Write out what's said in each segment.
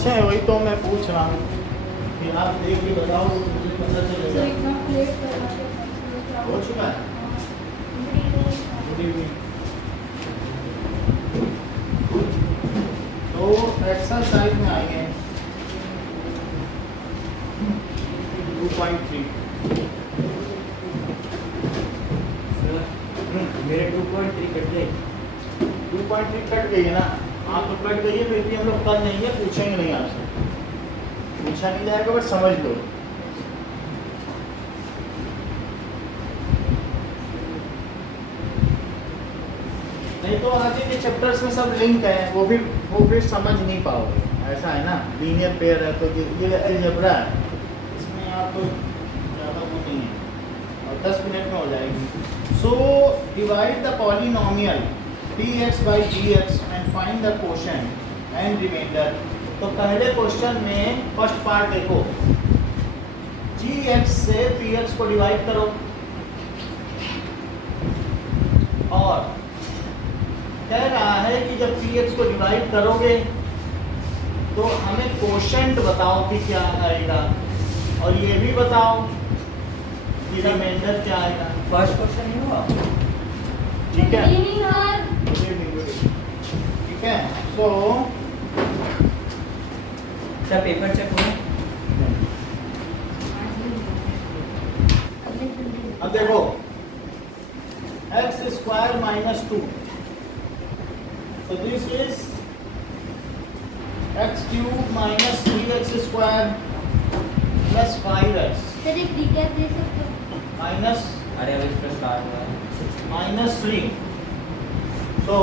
अच्छे हैं, वही तो मैं पूछ रहा हूँ कि आप देख के बताओ तो मुझे पता चलेगा। हो चुका है। Good evening. तो एक्सरसाइज में आएंगे 2.3। मेरे 2.3 कट गए। 2.3 कट गई है ना? हाँ तो कट गई है, फिर भी हम लोग कर नहीं है, पूछेंगे नहीं आपसे, पूछा नहीं जाएगा, बस समझ लो। नहीं तो आगे के चैप्टर्स में सब लिंक है, वो फिर समझ नहीं पाओगे। ऐसा है ना, लीनियर पेयर है तो ये अलजेब्रा है, इसमें आप तो ज़्यादा वो नहीं है, और 10 मिनट में हो जाएगी। So divide the polynomial px by gx and find the quotient and remainder। तो पहले क्वेश्चन में फर्स्ट पार्ट देखो, gx से px को डिवाइड करो, और कह रहा है कि जब px को डिवाइड करोगे तो हमें क्वोशंट बताओ कि क्या आएगा, और ये भी बताओ कि रिमाइंडर क्या आएगा। फर्स्ट क्वेश्चन ही हुआ। ठीक है, ठीक है। सो सर पेपर चेक हो। अब देखो x square minus 2, so this is x cube minus 3x square plus 5x sir एक रिकैप दे सकते हो? माइनस अरे अभी इसका स्टार्ट हुआ है। -3। तो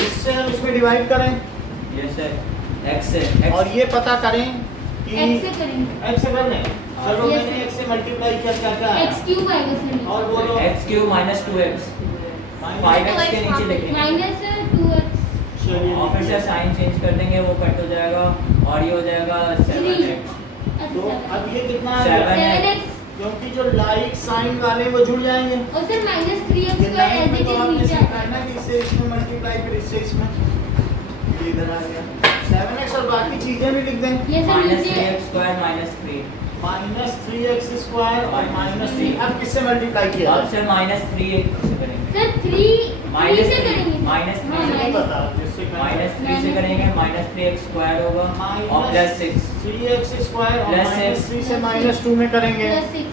इससे हम इसमें डिवाइड करें, यस सर। x से x और ये पता करें कि x से करेंगे। x से कर लें। चलो Yes, मैंने sir. x से मल्टीप्लाई किया, क्या क्या आया? x क्यूब आएगा सर। और बोलो x cube minus 2x, 5x के नीचे लिखेंगे माइनस 2x। चलिए और फिर से साइन चेंज कर देंगे, वो कट हो जाएगा और ये हो जाएगा 7x। तो अब ये कितना आ 7 गया? 7x क्योंकि जो लाइक साइन वाले वो जुड़ जाएंगे। और सर माइनस 3x ये स्क्वायर लाइन एज में इट तो इज आपने नीचे सीखा आता है ना कि इससे इसमें मल्टीप्लाई, फिर इससे इसमें, ये इधर आ गया 7x, और बाकी चीजें भी लिख दें। है। ये सर माइनस नीचे 3x square minus 3। Minus 3x square और माइनस 3 अब किससे मल्टीप्लाई किया? अब से माइनस 3 से करेंगे। सर 3 से करेंगे। माइनस हाँ, थ्री नहीं minus- पता जिससे माइनस 3 से करेंगे, माइनस 3x स्क्वायर होगा और प्लस 6। 3x स्क्वायर और Plus माइनस 3 से Plus माइनस 2 में करेंगे प्लस 6।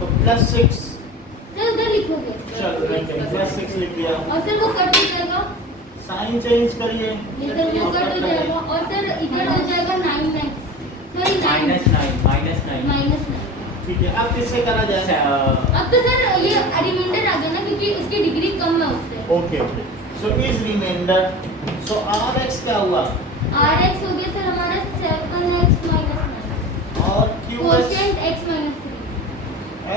तो प्लस 6। सर उधर लिखोगे। चलो प्लस 6 लिख दिया। और सर वो कट हो जाएगा। साइन चेंज करिए, ये सर वो कट हो जाएगा, और सर इधर हो जाएगा 9x। Sorry 9 minus 9 minus 9। ठीक है। अब किससे करा जाए? अब तो सर ये रिमाइंडर आ गया ना, क्योंकि उसकी डिग्री कम है उससे। Okay okay. So is remainder, so rx क्या हुआ? rx हो गया सर हमारा 7x माइनस 9 और qx quotient x minus 3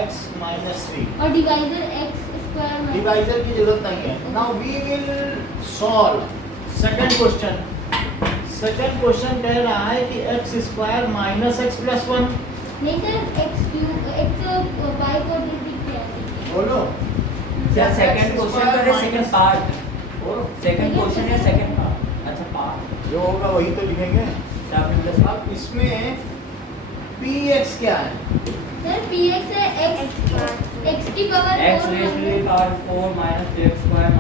x minus 3। और divisor x square minus. Divisor की जरूरत नहीं है। Now we will solve second question. Second question कह रहा है कि x square minus x plus 1। नहीं sir x cube x y को डिग्री क्या है? बोलो। सर सेकंड क्वेश्चन का है सेकंड पार्ट। बोलो। सेकंड क्वेश्चन है सेकंड पार्ट। अच्छा पार्ट जो होगा वही तो लिखेंगे। आपने प्लस अब इसमें px क्या है? सर px है x की power x raise to the power 4 minus 3x square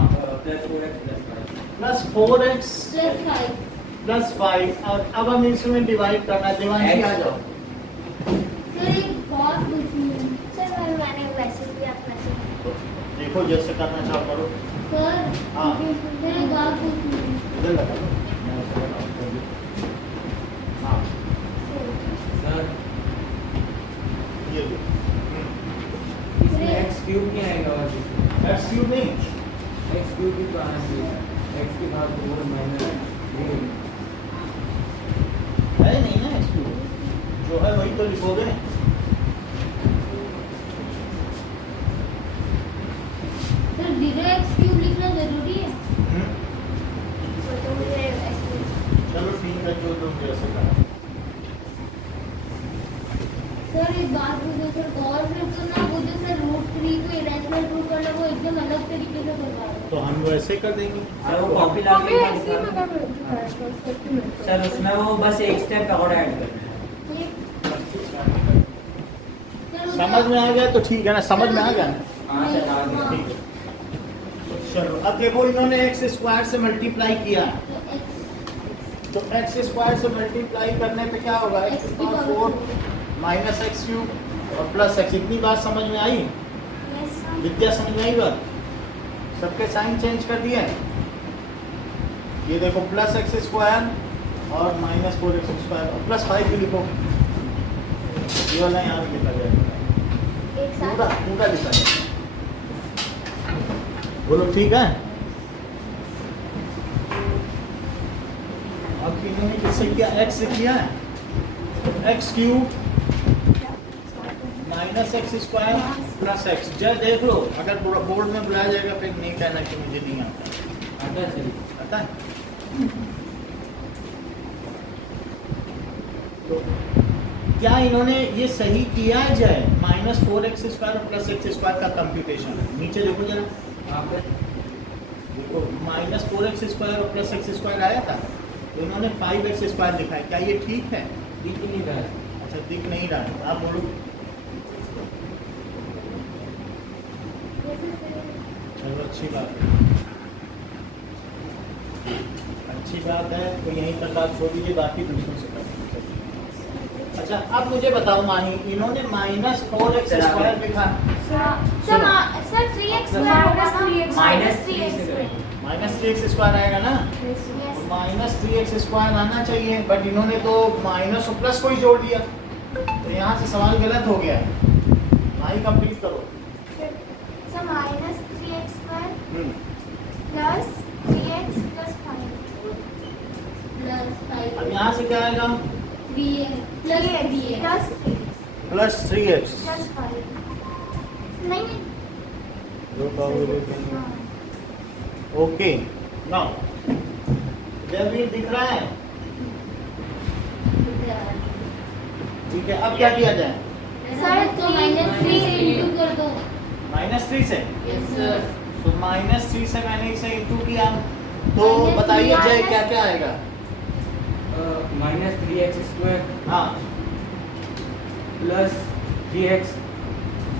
plus 4x plus 5। Plus 4x plus 5। Plus 5। और अब हम इसमें डिवाइड करना है। दिवांशी आ जाओ। सर एक बहुत पूछनी है सर मैंने वैसे भी आप मैसेज देखो जैसे करना चाहो करो। सर। हाँ। सर एक बात पूछनी है। इधर लगा लो। मैं उसको बताता हूँ। हाँ सर ये लो। इसमें x क्यूब क्या आएगा? और x क्यूब नहीं, x क्यूब भी तो आना चाहिए। x के बाद 4 माइनस 3। है नहीं ना x क्यूब, जो है वही तो लिखोगे। सर 0x क्यूब लिखना जरूरी है। तो मुझे ऐसे चलो ठीक है, जो तुम जैसे करो। सर एक बात पूछो सर, और फिर तो ना वो जो सर रूट 3 को इरेशनल प्रूव करना वो एकदम एकदम अलग तरीके से करवा रहे तो हम वैसे कर देंगे। सर वो कॉपी ला के सर उसमें वो बस एक स्टेप और ऐड करना है। ये समझ में आ गया तो ठीक है ना, समझ में आ गया ना? हाँ सर आ गया। ठीक है चलो अब देखो इन्होंने एक्स स्क्वायर से मल्टीप्लाई किया, तो एक्स स्क्वायर से मल्टीप्लाई करने पे क्या होगा, x power 4 minus x cube और प्लस एक्स। इतनी बात समझ में आई? यस सर विद्या समझ में आई बात? सबके साइन चेंज कर दिए। ये देखो प्लस एक्स स्क्वायर और माइनस 4x स्क्वायर और प्लस 5 भी लिखो, ये वाला यहाँ भी लिखा जाएगा, एक पूरा साथ पूरा लिखा जाएगा। बोलो ठीक है। अब इन्होंने किससे किया, एक्स से किया है, x cube minus x square plus x. जय देख लो, अगर बोर्ड में बुलाया जाएगा फिर नहीं कहना कि मुझे नहीं आता, आता है सर। आता है? तो क्या इन्होंने ये सही किया है जय, माइनस 4x स्क्वायर और प्लस एक्स स्क्वायर का कंप्यूटेशन? नीचे देखो जरा, यहाँ पे देखो माइनस 4x स्क्वायर और प्लस एक्स स्क्वायर आया था, तो इन्होंने 5x स्क्वायर लिखा है। क्या ये ठीक है? दिख नहीं रहा है। अच्छा दिख नहीं रहा है, आप बोलो। चलो अच्छी बात है, अच्छी बात है। तो यहीं तक आप छोड़ दीजिए, बाकी दूसरों से कर दीजिए। अच्छा अब मुझे बताओ माही, इन्होंने माइनस 4x स्क्वायर लिखा, sir 3x minus minus 3x square आएगा ना, यस माइनस 3x स्क्वायर आना चाहिए, बट इन्होंने तो माइनस और प्लस को ही जोड़ दिया, तो यहाँ से सवाल गलत हो गया। माही कंप्लीट करो। सर माइनस 3x स्क्वायर हम्म, प्लस 3x प्लस 5 अब यहाँ से क्या आएगा, प्लस 3 प्लस 3x। प्लस 5 नहीं हाँ ओके नाउ जब ये दिख रहा है, ठीक है। अब क्या किया जाए, सर तो -3 से इंटू कर दो। -3 से, यस सर। तो -3 से मैंने इसे इंटू किया, तो -3 बताइए जय क्या क्या आएगा। माइनस 3x स्क्वायर हाँ प्लस 3x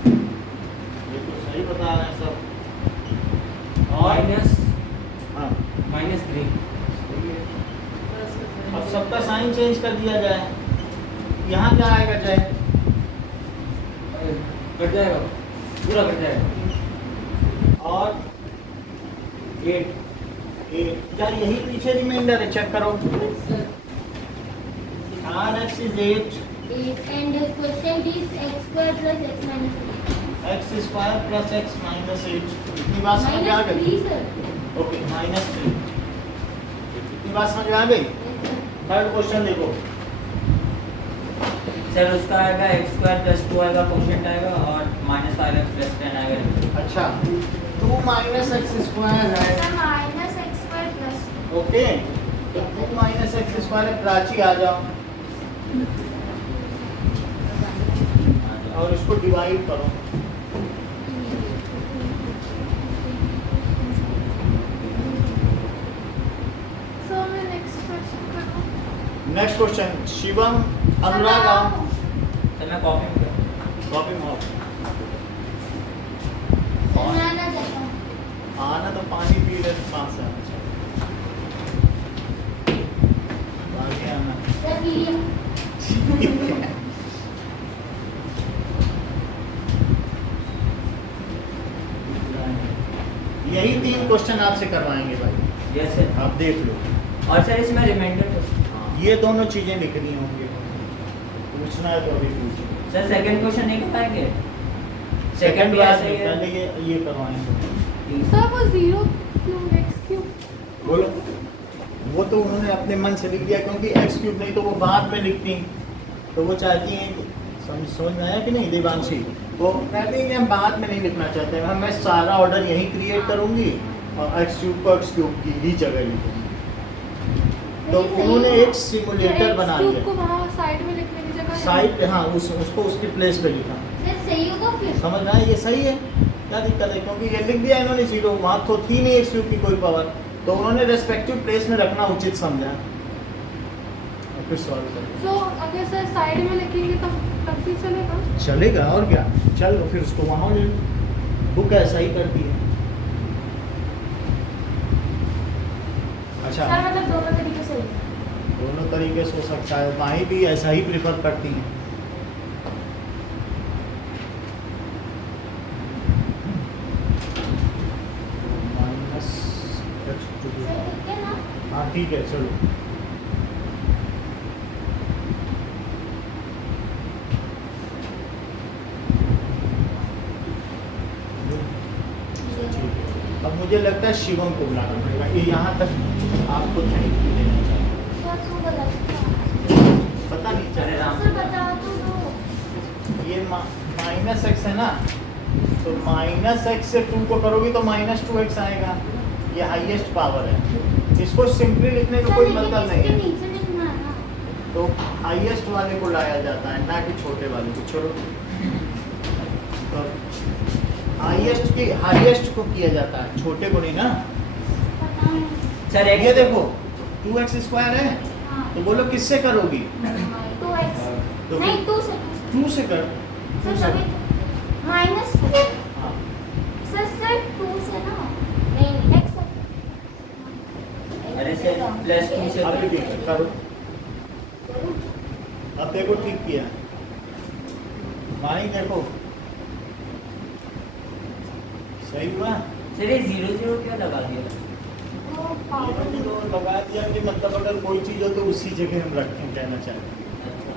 ये तो सही बता रहे हैं सब। और माइनस हाँ माइनस 3। अब सबका साइन चेंज कर दिया जाए, यहाँ क्या आएगा जय, कट जाएगा, पूरा कट जाएगा। और 8 क्या यही पीछे रिमाइंडर है, चेक करो। r(x) is 8, 8 and question is x square plus x minus x square plus x minus 8। इतनी बात समझ में आ गई? -3 सर। ओके -3, इतनी बात समझ में आ गई। Yes sir. थर्ड क्वेश्चन देखो, सर उसका आएगा x स्क्वायर प्लस 2 आएगा, कोशेंट आएगा, और माइनस 5x प्लस 10 आएगा। अच्छा 2 माइनस एक्स स्क्वायर है, sir minus x square plus okay, तो 2 माइनस एक्स स्क्वायर है, प्राची आ जाओ और इसको डिवाइड करो। सो मैं नेक्स्ट क्वेश्चन करूं नेक्स्ट क्वेश्चन शिवम अनुराग आओ, सर मैं कॉपी में करूँ। कॉपी में आओ। सर मैं आना चाहता हूँ। आना तो पानी पी ले, पास से आना आगे आना। सर ये यही 3 क्वेश्चन आपसे करवाएंगे भाई, यस सर। आप देख लो। और सर इसमें रिमाइंडर ये दोनों चीजें लिखनी होंगी, पूछना है तो अभी पूछो। सर सेकंड क्वेश्चन नहीं बताएंगे? सेकंड भी बार ऐसे ही है। पहले ये करवाएंगे। सर वो 0 क्यों x क्यों बोलो, वो तो उन्होंने अपने मन से लिख दिया, क्योंकि एक्स क्यूब नहीं तो वो बाद में लिखती, तो वो चाहती हैं कि समझ में आया कि नहीं देवांशी, वो कहते हैं कि हम बाद में नहीं लिखना चाहते, मैं सारा ऑर्डर यहीं क्रिएट करूंगी और एक्स क्यूब को एक्स क्यूब की ही जगह लिखूंगी। तो उन्होंने एक सिमुलेटर बना लिया, को वहाँ साइड में लिखने की जगह साइड पे, हाँ उसको उसके प्लेस पे लिखा। सर सही होगा फिर। समझ रहा है, ये सही है। क्या दिक्कत है, क्योंकि ये लिख दिया इन्होंने जीरो, वहाँ तो थी नहीं एक्स क्यूब की कोई पावर, तो उन्होंने रेस्पेक्टिव प्लेस में रखना उचित समझा और फिर सॉल्व कर तो अगर सर साइड में लिखेंगे तब भी चलेगा? चलेगा और क्या। चल फिर उसको वहाँ ले, बुक ऐसा ही करती है। अच्छा, सर मतलब दोनों तरीके से होगा। दोनों तरीके से हो सकता है, माही भी ऐसा ही प्रेफर करती हैं। सर ठीक है ना? हाँ ठीक है चलो। ठीक है, अब मुझे लगता है शिवम को बुलाना पड़ेगा, ये यहाँ तक आपको थैंक यू देना चाहिए। सर तू बता। पता नहीं चल रहा, सर बता तो दो। ये माइनस एक्स है ना, तो माइनस एक्स से 2 को करोगे तो माइनस 2x आएगा, ये हाईएस्ट पावर है। इसको सिंपली लिखने का कोई मतलब नहीं इसके है, नीचे लिखना है ना। तो हाईएस्ट वाले को लाया जाता है ना कि छोटे वाले को। छोड़ो, तो हाईएस्ट को किया जाता है, छोटे को नहीं ना। पता नहीं। सर ये देखो 2x स्क्वायर है, हाँ। तो बोलो किससे करोगी? 2x तो नहीं 2 से 2 से कर। सर तभी माइनस हाँ, सर 2 से ना नहीं x से। अरे सर +2 से अभी ठीक है करो। अब देखो ठीक किया, मानी देखो सही हुआ। सर ये 0 0 क्यों लगा दिया? वो ये पावर भी तो लगा दिया कि मतलब अगर कोई चीज़ हो तो उसी जगह हम रखें, कहना चाहते हैं, अच्छा,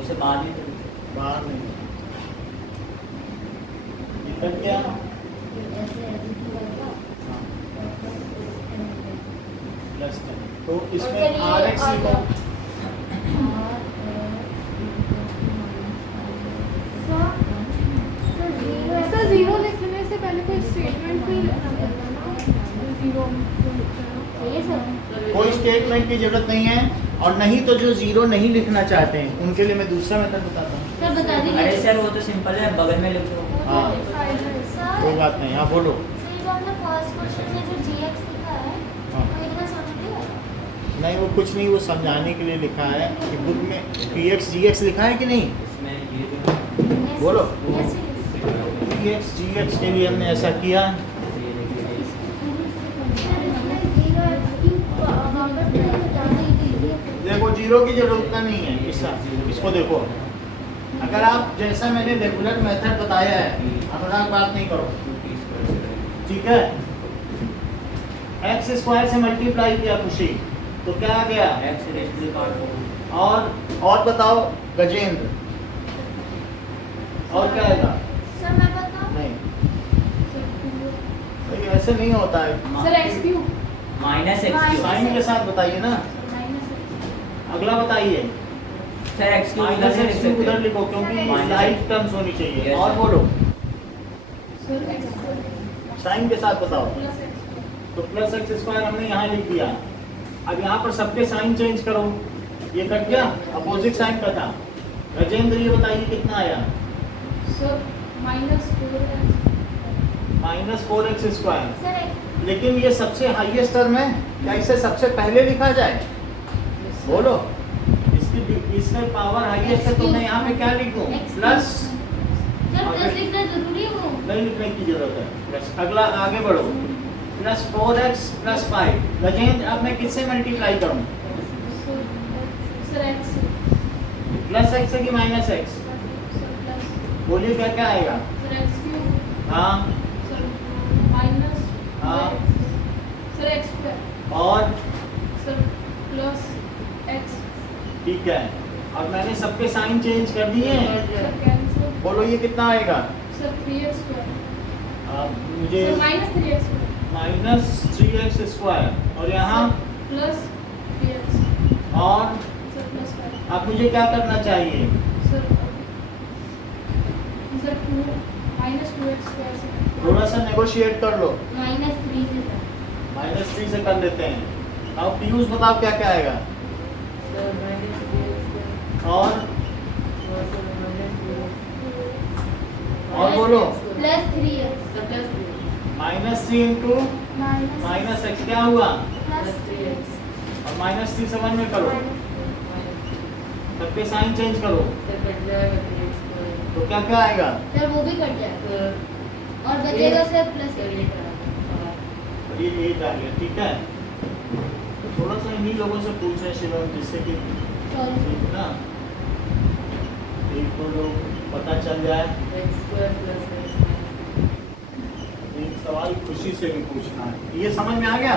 उसे बाद में तो बाहर नहीं। ये कट गया। प्लस 10, तो इसमें आर एक्स लिखो। सर जीरो लिखने से पहले कोई स्टेटमेंट भी लिखना पड़ता है ना? जीरो ये सर कोई स्टेटमेंट की जरूरत नहीं है, और नहीं तो जो जीरो नहीं लिखना चाहते हैं उनके लिए मैं दूसरा मेथड बताता हूँ। सर बता अरे दीजिए सर वो तो सिंपल है, बगल में लिख दो। हाँ। सर कोई बात नहीं, हाँ बोलो। सर जो हमने फर्स्ट क्वेश्चन में जो gx लिखा है हाँ। वो इतना समझ लिया? नहीं वो कुछ नहीं, वो समझाने के लिए लिखा है कि बुक में px gx लिखा है कि नहीं। इसमें ये जो बोलो। Yes, yes. px gx के लिए हमने ऐसा किया। देखो जीरो की जरूरत नहीं है, इसको देखो, अगर आप जैसा मैंने रेगुलर मेथड बताया है, अनुराग बात नहीं करो, ठीक है। एक्स स्क्वायर से मल्टीप्लाई किया खुशी, तो क्या आ गया? x raise to the power 4। और बताओ गजेंद्र, और क्या आएगा? सर मैं बताऊं? नहीं भाई ऐसे नहीं होता है, sir x cube minus x sign के साथ बताइए ना। अगला बताइए, sir x cube minus x cube उधर लिखो क्योंकि लाइट टर्म्स होनी चाहिए। Yes, और sir. बोलो, सर एक्स साइन के साथ बताओ। प्लस एक्स तो प्लस एक्स स्क्वायर हमने यहाँ लिख दिया, अब यहाँ पर सबके साइन चेंज करो, ये कट गया, अपोजिट साइन कटा। राजेंद्र ये बताइए कितना आया? Sir minus 4x square. Sir एक लेकिन ये सबसे हाईएस्ट टर्म है, क्या इसे सबसे पहले लिखा जाए? बोलो, इसमें पावर हाईएस्ट है तो मैं यहाँ पे क्या लिख दूँ? प्लस, सर प्लस लिखना जरूरी है वो? नहीं लिखने की जरूरत है, प्लस। अगला आगे बढ़ो, प्लस 4x प्लस 5। गजेंद्र अब मैं किससे मल्टीप्लाई करूँ? सर एक्स प्लस एक्स है कि माइनस एक्स? सर प्लस बोलिए क्या क्या आएगा? सर एक्स क्यूब हाँ सर माइनस हाँ। सर एक्स स्क्वायर और सर प्लस एक्स ठीक है, और मैंने सबके साइन चेंज कर दिए हैं। सर कैंसिल बोलो ये कितना आएगा? सर 3x स्क्वायर अब मुझे sir minus 3x square minus 3x square, और यहाँ प्लस 3x और सर प्लस 5 अब मुझे क्या करना चाहिए? Sir sir 2 minus 2x square से थोड़ा सा नेगोशिएट कर लो, -3 से सर। -3 से कर लेते हैं। अब पीयूष बताओ क्या क्या आएगा? और बोलो। Plus 3x -3 into minus x क्या हुआ, प्लस 3x और -3 से 1 में करो, सबके साइन चेंज करो, तो क्या क्या आएगा, सर वो भी कट जाएगा और बचेगा सर प्लस ये 8 आ गया, ठीक है। तो थोड़ा सा इन्हीं लोगों से पूछ रहे हैं शिवम, जिससे कि सॉरी ना एक तो लोग पता चल जाए। एक सवाल खुशी से भी पूछना है, ये समझ में आ गया,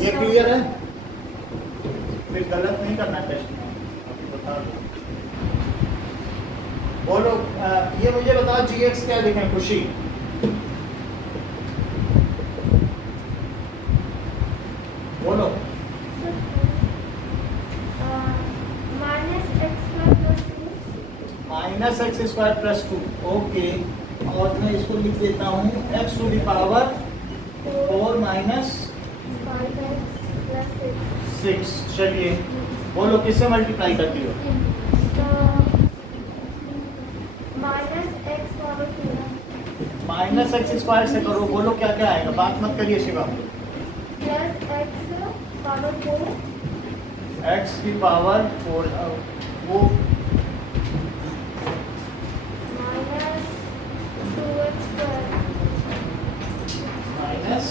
ये क्लियर है, फिर गलत नहीं करना टेस्ट में, अभी बता दो। बोलो ये मुझे बताओ gx क्या लिखें खुशी, बोलो। -x² + 2 ओके, और मैं इसको लिख देता हूँ x टू द पावर 4 - 6। चलिए बोलो किससे मल्टीप्लाई करती हो, -x² से करो, बोलो क्या क्या आएगा, बात मत करिए शिवम। x की पावर 4 वो माइनस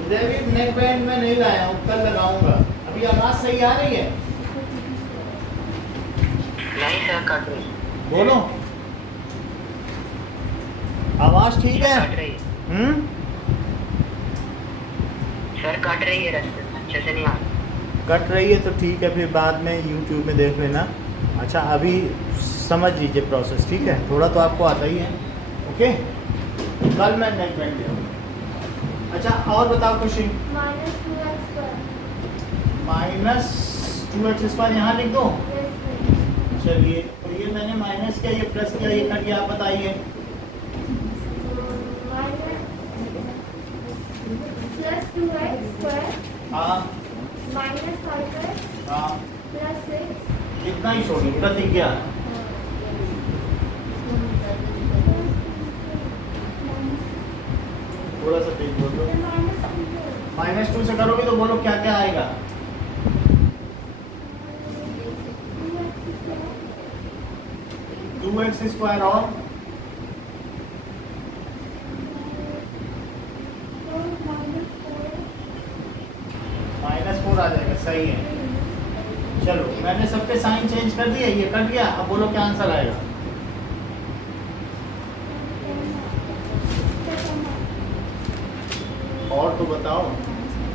इधर भी नेक बैंड में नहीं लाया हूँ, कल लगाऊंगा। अभी आवाज सही आ रही है, नहीं सर कट रही बोलो आवाज ठीक है, कट रही सर कट रही है, रास्ते में अच्छे से नहीं आ रही। कट रही है तो ठीक है, फिर बाद में YouTube में देख लेना। अच्छा अभी समझ लीजिए प्रोसेस, ठीक है, थोड़ा तो आपको आता ही है, ओके। कल मैं नेक बैंड ले आऊँगा। अच्छा और बताओ खुशी, -2x² यहाँ लिख दो, चलिए तो ये मैंने माइनस किया, ये प्लस किया, ये कट गया, आप बताइए। हाँ हाँ कितना ही छोड़ी, उधर दिख गया, थोड़ा सा देख लो तो। -2 से करोगे तो बोलो क्या क्या आएगा, -2x² और -4 आ जाएगा, सही है। चलो मैंने सबके साइन चेंज कर दिए, ये कट गया, अब बोलो क्या आंसर आएगा, और तो बताओ,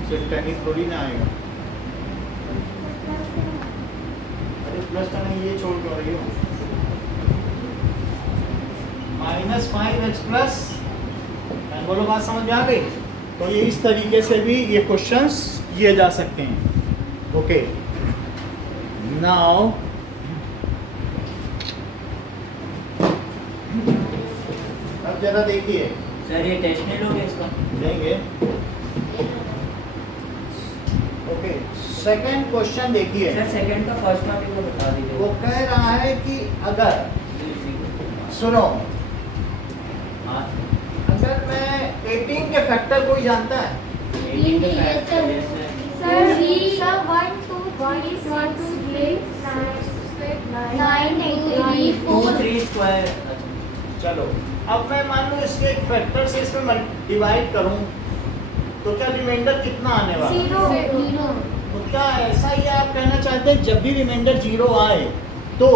सिर्फ टेनिस थोड़ी ना आएगा। अरे प्लस का नहीं, ये छोड़ क्यों रही हो, -5x+, बोलो बात समझ में आ गई। तो ये इस तरीके से भी ये क्वेश्चंस किए जा सकते हैं, ओके। नाउ अब जरा देखिए, सर ये टेस्ट नहीं लोगे इसका? लेंगे, ओके। सेकंड क्वेश्चन देखिए, सर सेकंड का फर्स्ट टॉपिक को बता दीजिए। वो कह रहा है कि अगर सुनो, हाँ अगर मैं 18 के फैक्टर कोई जानता है, 18 का फैक्टर सर 1 2 3 9 2 3 3 स्क्वायर। चलो अब मैं मान लो इसके एक फैक्टर से इसमें डिवाइड करूं तो क्या रिमाइंडर कितना आने वाला है? 0 तो क्या ऐसा ही आप कहना चाहते हैं जब भी रिमाइंडर 0 आए तो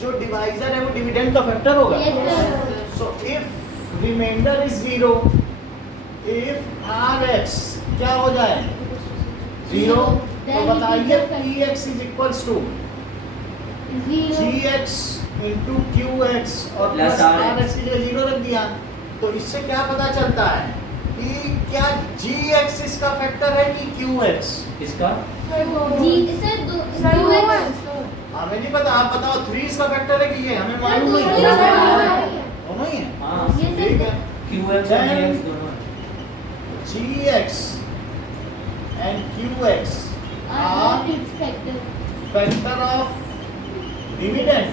जो डिवाइजर है वो डिविडेंड का फैक्टर होगा? So if remainder is 0, if Rx क्या हो जाए 0, तो बताइए Px is equals to Gx into QX और प्लस Rx की जगह 0 रख दिया। तो इससे क्या पता चलता है कि क्या Gx इसका फैक्टर है कि QX? किसका? हमें नहीं पता, आप बताओ 3 इसका फैक्टर है कि ये, हमें मालूम नहीं। दोनों ही है, हाँ ठीक है। QX और GX दोनों। Gx and QX are factor of dividend,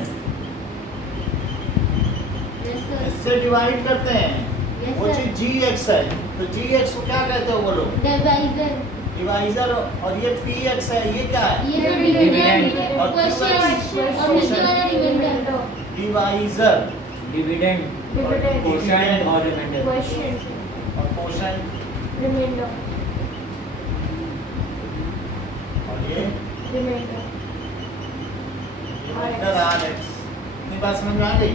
yes sir इससे डिवाइड करते हैं, यस वो सर चीज जी एक्स है, तो जी एक्स को क्या कहते हो बोलो? Divisor divisor. और ये पी एक्स है, ये क्या है? ये सर Dividend। डिविडेंड और क्वेश्चन क्वेश्चन। और नीचे वाला remainder divisor dividend Dividend। Quotient और रिमाइंडर क्वेश्चन और क्वेश्चन रिमाइंडर और ये रिमाइंडर रिमाइंडर आर एक्स। इतनी बात समझ में आ गई?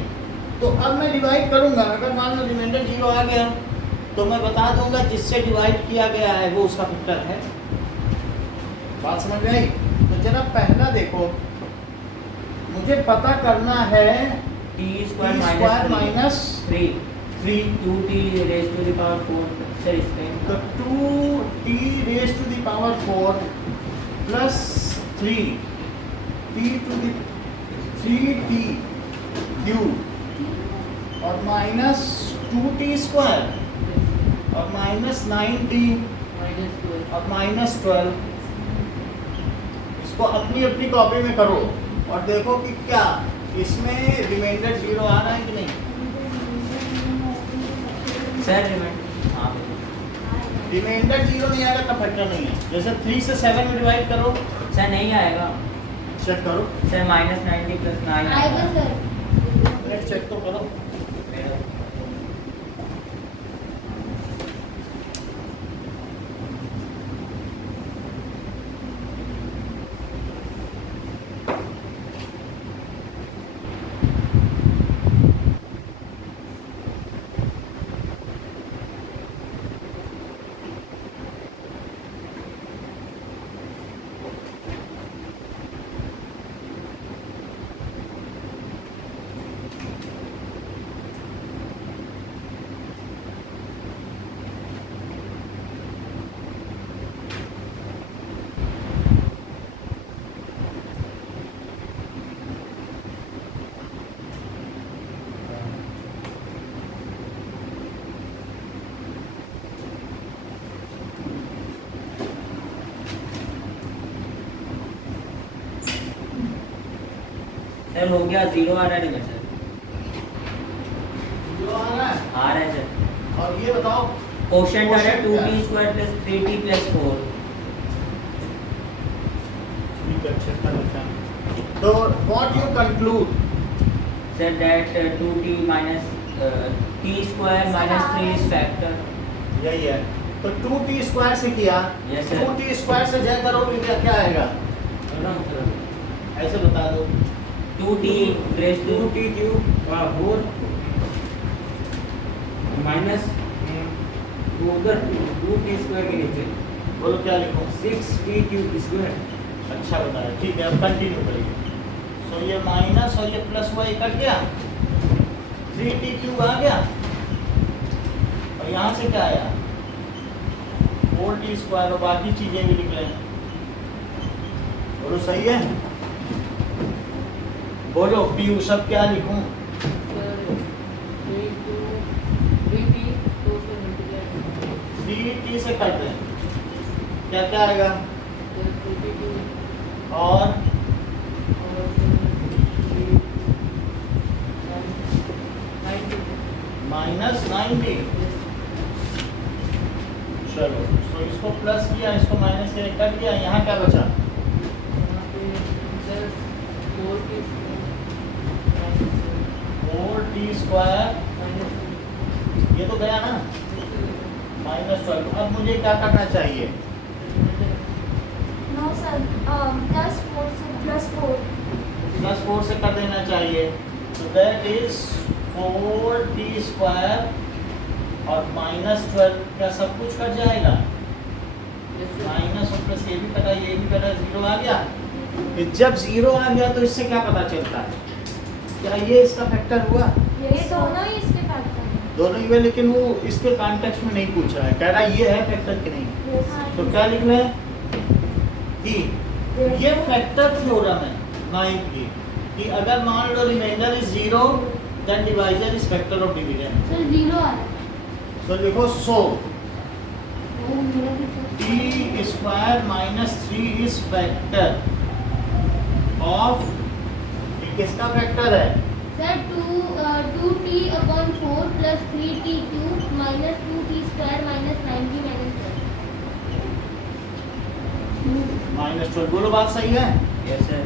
तो अब मैं डिवाइड करूंगा, अगर मान लो रिमाइंडर 0 आ गया तो मैं बता दूंगा जिससे डिवाइड किया गया है वो उसका फैक्टर है। बात समझ में आई? तो जरा पहला देखो, मुझे पता करना है T t square square minus minus 3 3, 2t raise to the power 4 sir इसमें तो 2t raise to the power 4 plus 3 t to the 3t cube और माइनस 2t स्क्वायर और माइनस 9t और माइनस 12। इसको अपनी अपनी कॉपी में करो और देखो कि क्या इसमें रिमाइंडर 0 आ रहा है कि नहीं। सर रिमाइंडर हाँ रिमाइंडर 0 नहीं आएगा तब फैक्टर नहीं है। जैसे 3 से 7 में डिवाइड करो, सर नहीं आएगा चेक करो, सर माइनस 90 प्लस 9 आएगा सर नेक्स्ट चेक तो करो। सर हो गया 0 आ रहा है सर 0 आ रहा है। आ रहा है सर और ये बताओ क्वोशंट आ रहा है Quotient 2t square plus 3t plus 4 ठीक है, चेक कर लेते हैं। तो what you conclude? Sir that 2t minus t square minus 3 is factor यही है। तो 2t स्क्वायर से किया, Yes, sir. 2t स्क्वायर से जय करोगे क्या आएगा? ऐसे बता दो, 2t raise to 2t cube 4 minus उधर 2t स्क्वायर के नीचे बोलो क्या लिखो? 6t cube square. अच्छा बताया, ठीक है। अब कंटिन्यू करिए। सो ये माइनस और ये प्लस हुआ, ये कट गया, 3t क्यूब आ गया और यहाँ से क्या आया? 4t स्क्वायर और बाकी चीजें भी लिख लें। बोलो सही है? बोलो पीयू सब क्या लिखूं? 3t से कट दें, क्या क्या आएगा? और माइनस 90। चलो तो इसको प्लस किया, इसको माइनस किया, कट दिया, यहाँ क्या बचा? 4t स्क्वायर, ये तो गया ना, माइनस 12। अब मुझे क्या करना चाहिए? नो सर प्लस 4 से प्लस 4 प्लस 4 से कर देना चाहिए। तो दैट इज 4t स्क्वायर और माइनस 12, क्या सब कुछ कट जाएगा? माइनस और प्लस ये भी कटा, ये भी कटा, 0 आ गया। कि जब 0 आ गया तो इससे क्या पता चलता है? क्या ये इसका फैक्टर हुआ? ये दोनों ही इसके फैक्टर हैं। दोनों ही हुए, लेकिन वो इसके कॉन्टेक्स्ट में नहीं पूछ रहा है, कह रहा है ये है फैक्टर कि नहीं। तो क्या लिख रहे हैं कि ये फैक्टर थ्योरम है 9 की, कि अगर मान लो reminder is 0 then divisor is factor of dividend. Sir 0 आ रहा है सो लिखो सो वो मेरा भी sir t square minus 3 is factor of, किसका फैक्टर है? Sir 2t upon 4 plus 3t cube minus 2t square minus 9t minus -12 बोलो बात सही है। Yes sir.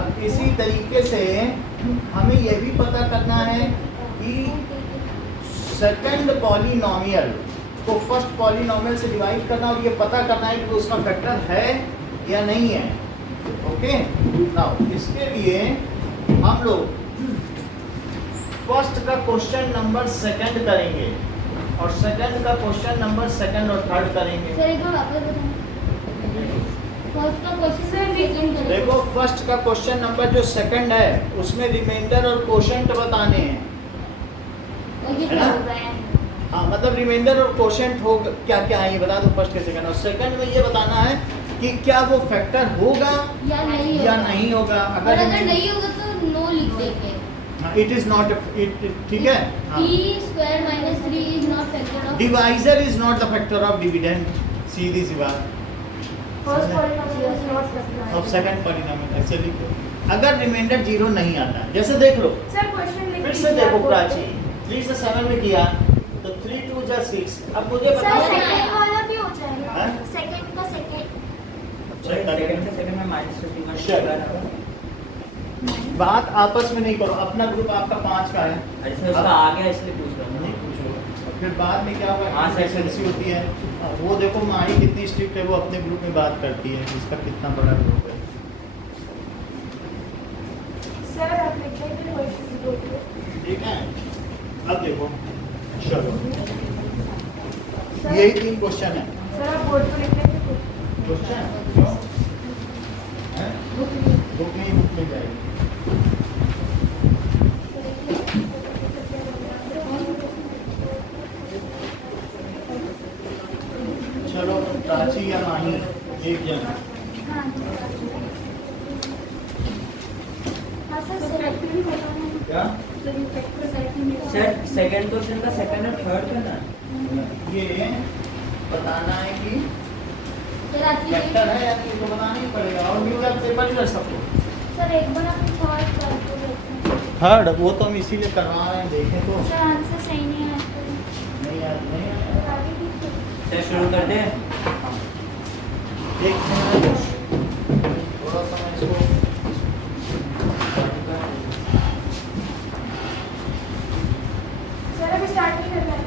अब इसी तरीके से हमें यह भी पता करना है कि सेकंड पॉलिनोमियल को फर्स्ट पॉलिनोमियल से डिवाइड करना और ये पता करना है कि उसका फैक्टर है या नहीं है। ओके, नाउ इसके लिए हम लोग फर्स्ट का क्वेश्चन नंबर सेकंड करेंगे और सेकंड का क्वेश्चन नंबर सेकंड और थर्ड करेंगे। सर एक बार वापस बताएं। फर्स्ट का क्वेश्चन सेकंड करें। देखो फर्स्ट का क्वेश्चन नंबर जो सेकंड है उसमें रिमाइंडर और कोशेंट बताने हैं। और ये है क्या ना? हो रहा है? हाँ, मतलब रिमाइंडर और कोशेंट हो क्या क्या है ये बता दो फर्स्ट के सेकंड। और सेकंड में ये बताना है कि क्या वो फैक्टर होगा या नहीं या होगा। नहीं होगा। और अगर नहीं होगा तो नो लिख देंगे। इट इज नॉट इट, ठीक है। t square minus 3 is not factor of divisor is not the factor of dividend, सीधी सी बात। First polynomial is not factor अब सेकंड पॉलिनोमियल ऐसे लिखो अगर रिमाइंडर 0 नहीं आता है। जैसे देख लो सर क्वेश्चन लिख फिर से दीजिए देखो आप। प्राची 3 से 7 में किया तो 3 2 जा 6। अब मुझे सर बताओ सेकंड वाला भी हो जाएगा। हाँ? सेकंड का सेकंड सेकंड से सेकंड में -51 चलो। बात आपस में नहीं करो, अपना ग्रुप आपका 5 का है। अरे सर उसका आ गया इसलिए पूछ रहा नहीं हूँ। पूछो फिर बाद में क्या होगा। हाँ, सर। एफिशिएंसी होती है। वो देखो माही कितनी स्ट्रिक्ट है, वो अपने ग्रुप में बात करती है इसका कितना बड़ा ग्रुप है। सर आप लिख दीजिए क्वेश्चन दो। ठीक है, अब देखो चलो सर यही 3 क्वेश्चन है। सर आप बोर्ड पर लिख दीजिए क्वेश्चन क्यों है? बुक में जाएगी। चलो प्राची या माही एक जन। हाँ सर सेलेक्ट भी होता है। क्या सर सेकंड क्वेश्चन का सेकंड और थर्ड करना है। ये बताना है कि सर आपकी वेक्टर है या नहीं तो बताना ही पड़ेगा। और न्यू वेब पेपर कर सबको सर एक बार आप थर्ड कर दो। थर्ड वो तो हम इसीलिए करवा रहे हैं, देखें तो सर आंसर सही नहीं है नहीं यार नहीं आया। आगे भी सर शुरू कर दें। एक मिनट थोड़ा सा मैं इसको सर अभी स्टार्ट नहीं करना है।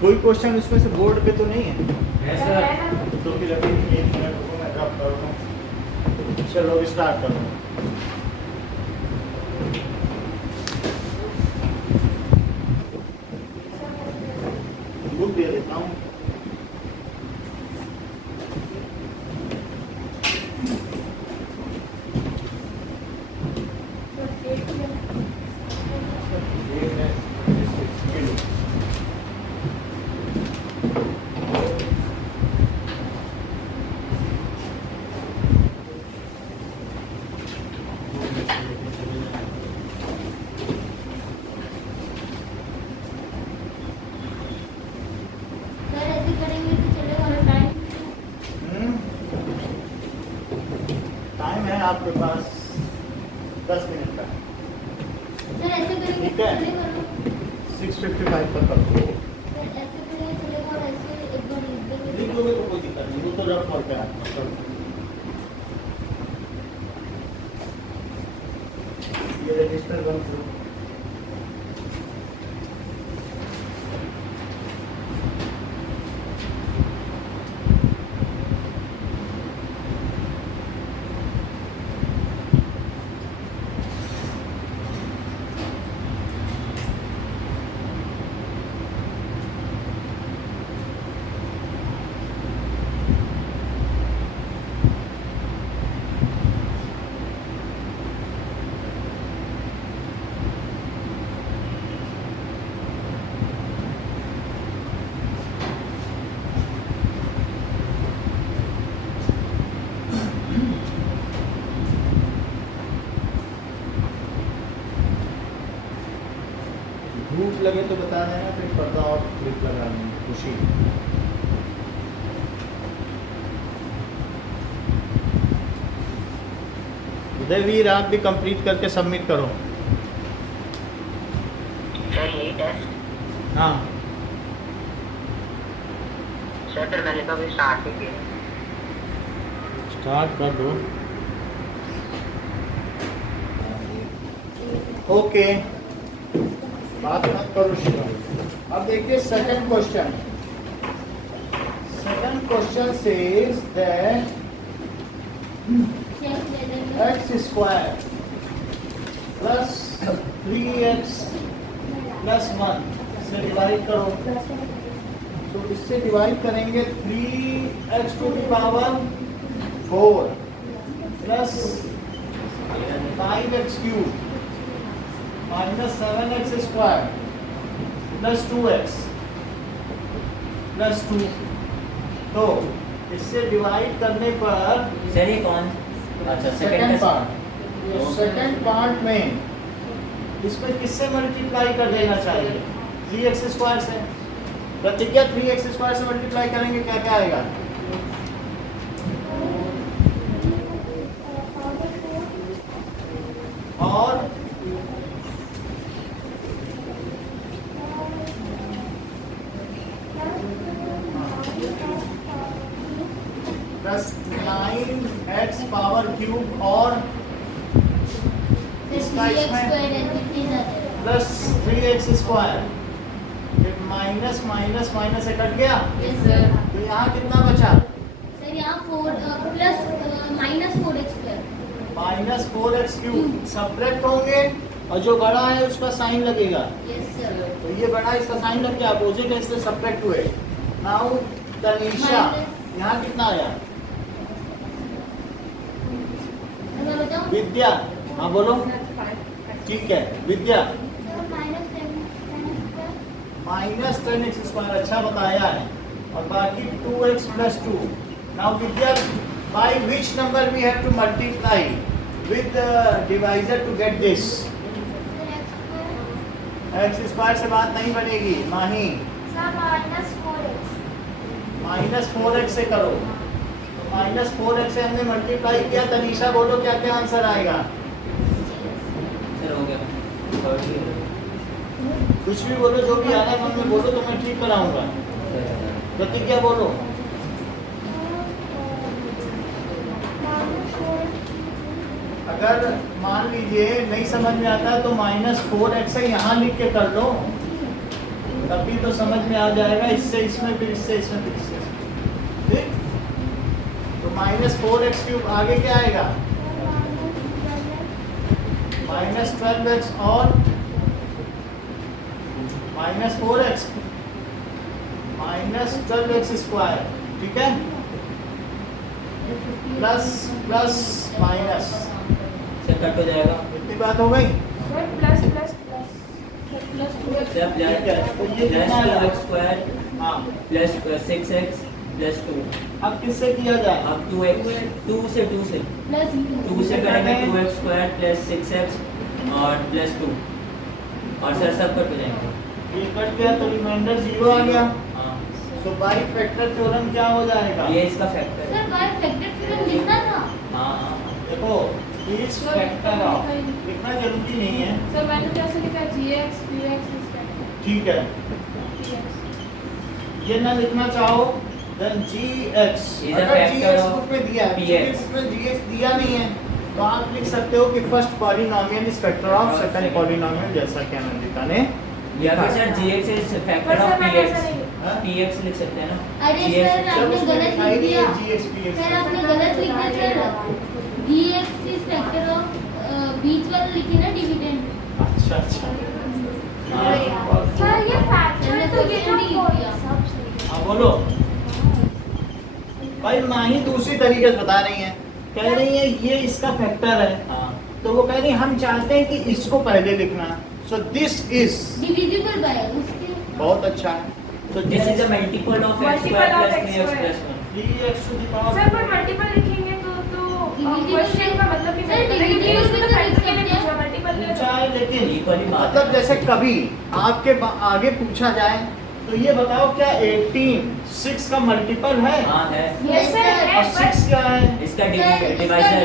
कोई क्वेश्चन उसमें से बोर्ड पे तो नहीं है यस सर सर। है ना? तो फिर अभी 1 मिनट रुको मैं ड्रॉप कर दूँ। चलो अभी स्टार्ट करो। बुक दे देता हूँ। एक है, ये लो। सर ऐसे करेंगे तो चलेगा और टाइम टाइम है आपके पास 10 मिनट का। सर ऐसे करेंगे ठीक तो है। चलेगा ना? 6:55 पर कर दो। सर ऐसे करेंगे चलेगा और ऐसे एक बार लिख देंगे लिख लोगे तो कोई दिक्कत नहीं, वो तो रफ और क्या है। ये रजिस्टर बंद करो। भूख लगे तो बता देना, फिर पर्दा और क्लिप लगा देंगे। खुशी उदयवीर आप भी कंप्लीट करके सबमिट करो। हाँ सर फिर मैंने कहा स्टार्ट ही किया। स्टार्ट कर दो। ओके, बात मत करो शिवा। अब देखिए second question. Second question says that x square plus 3x plus 1 से डिवाइड करो। तो इससे डिवाइड करेंगे 3x to the power 4 plus 5x cube minus 7x square plus 2x plus 2। तो इससे डिवाइड करने पर सर ये कौन? अच्छा सेकंड पार्ट, सेकंड पार्ट में इसमें किससे मल्टीप्लाई कर देना चाहिए? 3x स्क्वायर से। प्रतिज्ञा 3x स्क्वायर से मल्टीप्लाई करेंगे क्या क्या आएगा? और प्लस 9x पावर क्यूब और इसका इसमें प्लस 3x स्क्वायर। फिर माइनस माइनस माइनस से कट गया। Yes sir. तो यहाँ कितना बचा? सर यहाँ 4 plus minus 4x square minus 4x cube subtract होंगे और जो बड़ा है उसका साइन लगेगा। Yes sir. तो ये बड़ा इसका साइन लग गया, अपोजिट है इसलिए सब्ट्रैक्ट हुए। नाउ तनीषा यहाँ कितना आया? मैं बताऊँ? विद्या, हाँ बोलो। ठीक है विद्या, माइनस 10x स्क्वायर अच्छा बताया है और बाकी 2x plus 2। Now Vidya, by which number we have to multiply with divisor to get this? x square से बात नहीं बनेगी माही, माइनस 4x से करो। तो माइनस 4x से हमने मल्टीप्लाई किया। तनीषा बोलो क्या क्या आंसर आएगा? सर हो गया। कुछ भी बोलो, जो भी आना है मन में बोलो तो मैं ठीक कराऊंगा। प्रतिज्ञा बोलो। अगर मान लीजिए नहीं समझ में आता तो माइनस 4x से यहाँ लिख के कर लो, तभी तो समझ में आ जाएगा। इससे इसमें फिर इससे इसमें फिर इससे, ठीक? तो माइनस 4x क्यूब आगे क्या आएगा? माइनस 12x और minus 4x minus 12x square, ठीक है? Plus plus minus, sir cut हो जाएगा। इतनी बात हो गई? Plus plus plus plus sir ठीक है, तो ये प्लस कितना आया? 2x स्क्वायर हाँ, प्लस 6x प्लस 2। अब किससे किया जाए? अब 2x 2 से प्लस 2 से करेंगे 2x स्क्वायर प्लस 6x और प्लस 2 और सर सब कट हो जाएंगे। ये कट गया तो रिमाइंडर 0 आ गया। हाँ तो बाई फैक्टर थ्योरम क्या हो जाएगा? ये इसका फैक्टर है। सर बाय फैक्टर थ्योरम लिखना था। हाँ देखो इस फैक्टर ऑफ लिखना जरूरी नहीं है, सर मैंने जैसे लिखा gx dx is factor ठीक है? dx। ये ना लिखना चाहो देन gx, Is a अगर factor gx of बुक में दिया है, px। बुक में gx दिया नहीं है तो आप लिख सकते हो कि first polynomial is factor of second polynomial, जैसा कि अनंदिता ने या फिर सर gx इज पर फैक्टर सर ऑफ मैंने px। ऐसा नहीं हाँ? px लिख सकते हैं ना। अरे gx सर आपने उसमें गलत दिखाई लिख नहीं दिया। है gx px। सर आपने गलत लिखा sir. gx is factor of बीच वाला लिखी ना डिविडेंड। अच्छा अच्छा, सर ये फैक्टर मैंने तो ये क्वेश्चन भी लिख दिया। हाँ बोलो भाई। माही दूसरी तरीके से बता रही है, कह रही है ये इसका फैक्टर है, हाँ तो वो कह रही है हम चाहते हैं कि इसको पहले लिखना। So this is divisible by उसके। बहुत अच्छा है। तो this is a multiple of x Multiple square of plus x 3x square। Plus 1। 3x to the power sir पर मल्टीपल लिखेंगे तो Divisible क्वेश्चन का मतलब नहीं सर, बनेगा। लेकिन divisible उसमें भी फैक्टर तो के लिए लिख सकते पूछा मल्टीपल पूछा है, लेकिन Equally बात है। मतलब जैसे कभी आपके आगे पूछा जाए तो ये बताओ क्या 18 6 का मल्टीपल है? हाँ है। यस सर Yes, है और 6 क्या है? इसका सर डिवाइजर।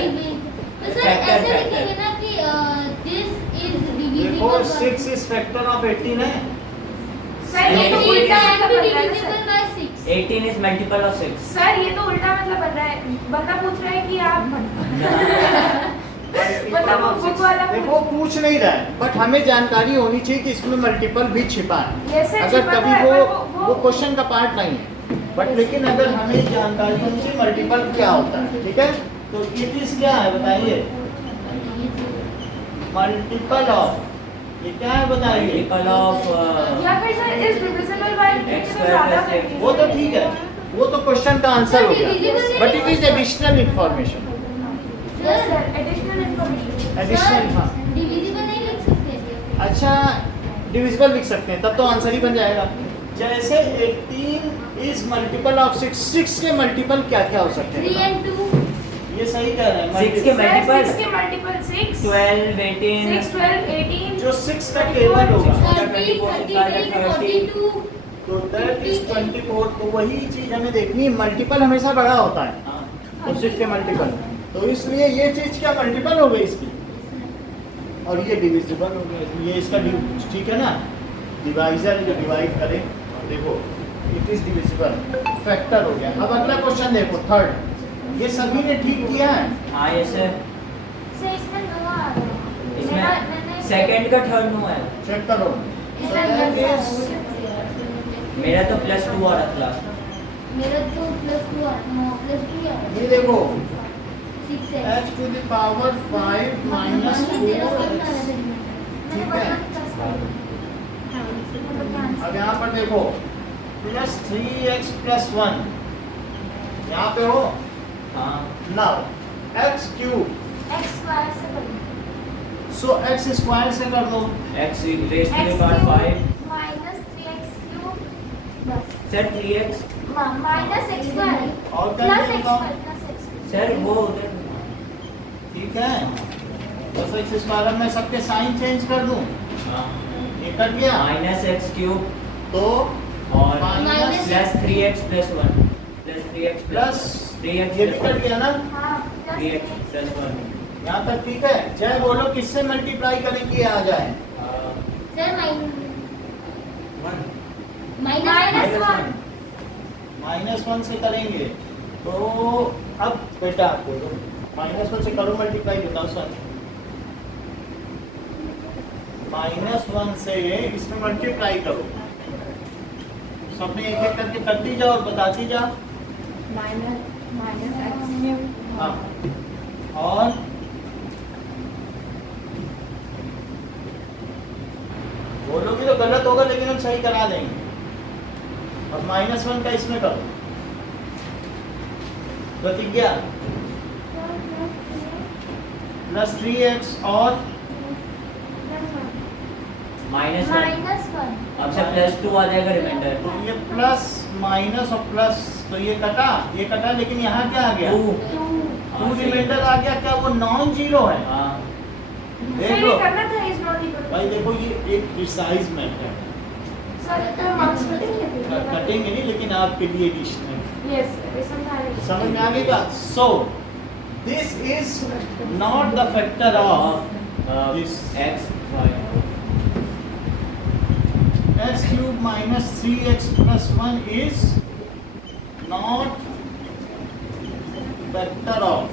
तो सर Factor, ऐसे factor। लिखेंगे ना कि दिस इज देखो डिविजिबल 6 इज फैक्टर ऑफ 18 है, सर ये तो 18 उल्टा can मतलब be बन रहा है ना divisible sir. by 6. 18 is multiple of 6. Sir ये तो उल्टा मतलब बन रहा है, बंदा पूछ रहा है कि आप मतलब वो बुक वाला देखो पूछ नहीं रहा है, बट हमें जानकारी होनी चाहिए कि इसमें मल्टीपल भी छिपा है। Yes, sir, अगर छिपा कभी है, वो पर वो- वो क्वेश्चन का पार्ट नहीं है, बट लेकिन अगर हमें जानकारी होनी चाहिए मल्टीपल क्या होता है, ठीक है। तो ये चीज क्या है बताइए, मल्टीपल ऑफ, ये क्या है बताइए। Multiple of या फिर sir is divisible by X तो square ज्यादा plus X. वो तो ठीक है, वो तो क्वेश्चन का आंसर हो गया, Divisible but it is additional information. Yes sir, additional information. Additional, हाँ। डिविजिबल नहीं लिख सकते। अच्छा डिविजिबल लिख सकते हैं, तब तो आंसर ही बन जाएगा। जैसे 18 इज मल्टीपल ऑफ 6, 6 के मल्टीपल क्या क्या हो सकते 3 हैं? and 2. ये सही कह रहे हैं। 6 के multiple? 6 के मल्टीपल 6 12, 18. 6 12 18 जो 6 का टेबल होगा 30, 33, 42. तो दैट इज 24। तो वही चीज हमें देखनी है, मल्टीपल हमेशा बड़ा होता है, हाँ. तो 6 के मल्टीपल, तो इसलिए ये चीज क्या मल्टीपल हो गई इसकी, और ये डिविजिबल हो गया, ये इसका ठीक है ना, डिवाइजर जो डिवाइड करे, देखो इट इज डिविजिबल, फैक्टर हो गया। अब अगला क्वेश्चन देखो, थर्ड, ये सभी ने ठीक किया है। हाँ ये सर, सर इसमें नो आ रहा है। इसमें सेकंड का थर्ड नो है, चेक करो। So that is मेरा तो +2 आ रहा था। मेरा तो +2 +2 आ ये देखो 6 है। h to the power 5 minus 4, ठीक है। अब यहाँ पर देखो +3x + 1, यहाँ पे हो हाँ. Now x cube, x square से करो। सो x स्क्वायर से कर दो। X raised to the power 5. Minus 3x cube बस sir 3x. Minus x square और क्या प्लस x लिखा? Square plus x square. Sir वो उधर. ठीक है, बस x स्क्वायर में सबके साइन चेंज कर दूं, हाँ. ये कट गया, -x³ तो और Minus- +3x + 1 +3x plus 3x ये भी कट गया ना, हाँ प्लस 3x + 1. यहाँ तक ठीक है। जय बोलो किससे मल्टीप्लाई करें कि आ जाए? सर माइनस 1 -1 से करेंगे, तो अब बेटा आप बोलो -1 से करो मल्टीप्लाई, बताओ सर। -1 से इसमें मल्टीप्लाई करो, सबने एक एक करके करती जाओ और बताती जाओ। माइनस x हाँ, और बोलोगी तो गलत होगा, लेकिन हम सही करा देंगे। और -1 का इसमें करो, प्रतिज्ञा +3x और -1. माइनस 1 अब से +2 आ जाएगा रिमाइंडर. तो ये प्लस माइनस और प्लस, तो ये कटा, लेकिन यहाँ क्या आ गया? 2. 2 रिमाइंडर आ गया, क्या वो नॉन जीरो है? हाँ. देख सर लो ये करना था इस नॉट इक्वल भाई, देखो ये एक प्रिसाइज मैथड है, सर तो मार्क्स कटेंगे कटेंगे नहीं, लेकिन आपके लिए एडिशनल यस ये समझा रहे समझ में आ गया। So this is not the factor of This. X, Y. x cube minus 3x plus 1 is not vector of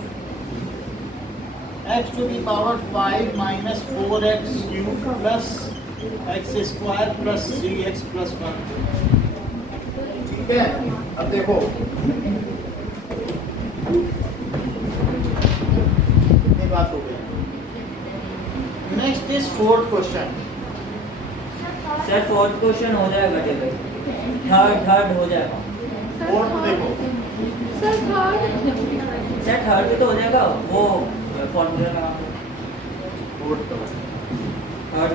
x to the power 5 minus 4x cube plus x square plus 3x plus 1। ठीक है, अब देखो कितनी बात हो गई। Next is fourth question. Sir fourth question हो जाएगा टेबल, थर्ड हो जाएगा. फोर्थ देखो, सर थर्ड सर थर्ड भी तो हो जाएगा, वो फॉर्मूला लगा फोर्थ थर्ड.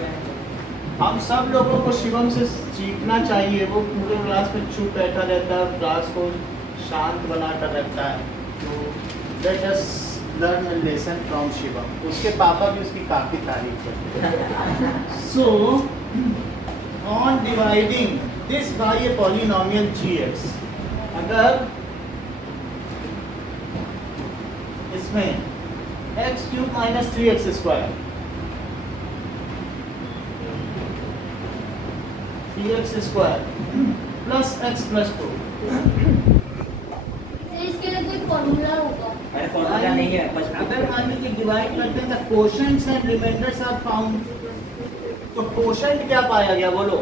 हम सब लोगों को शिवम से सीखना चाहिए। वो पूरे क्लास में चुप बैठा रहता है, क्लास को शांत बनाकर रखता है। तो let us learn a lesson from Shivam. उसके पापा भी उसकी काफ़ी तारीफ करते हैं। So on dividing this by a polynomial gx, अगर इसमें x cube minus 3x square 3x square plus x plus 2। इसके लिए कोई फॉर्मूला होगा? अरे फॉर्मूला नहीं है, बस अगर मान लीजिए डिवाइड करते हैं तो कोशेंट्स एंड रिमाइंडर्स आर फाउंड, तो कोशेंट क्या पाया गया बोलो?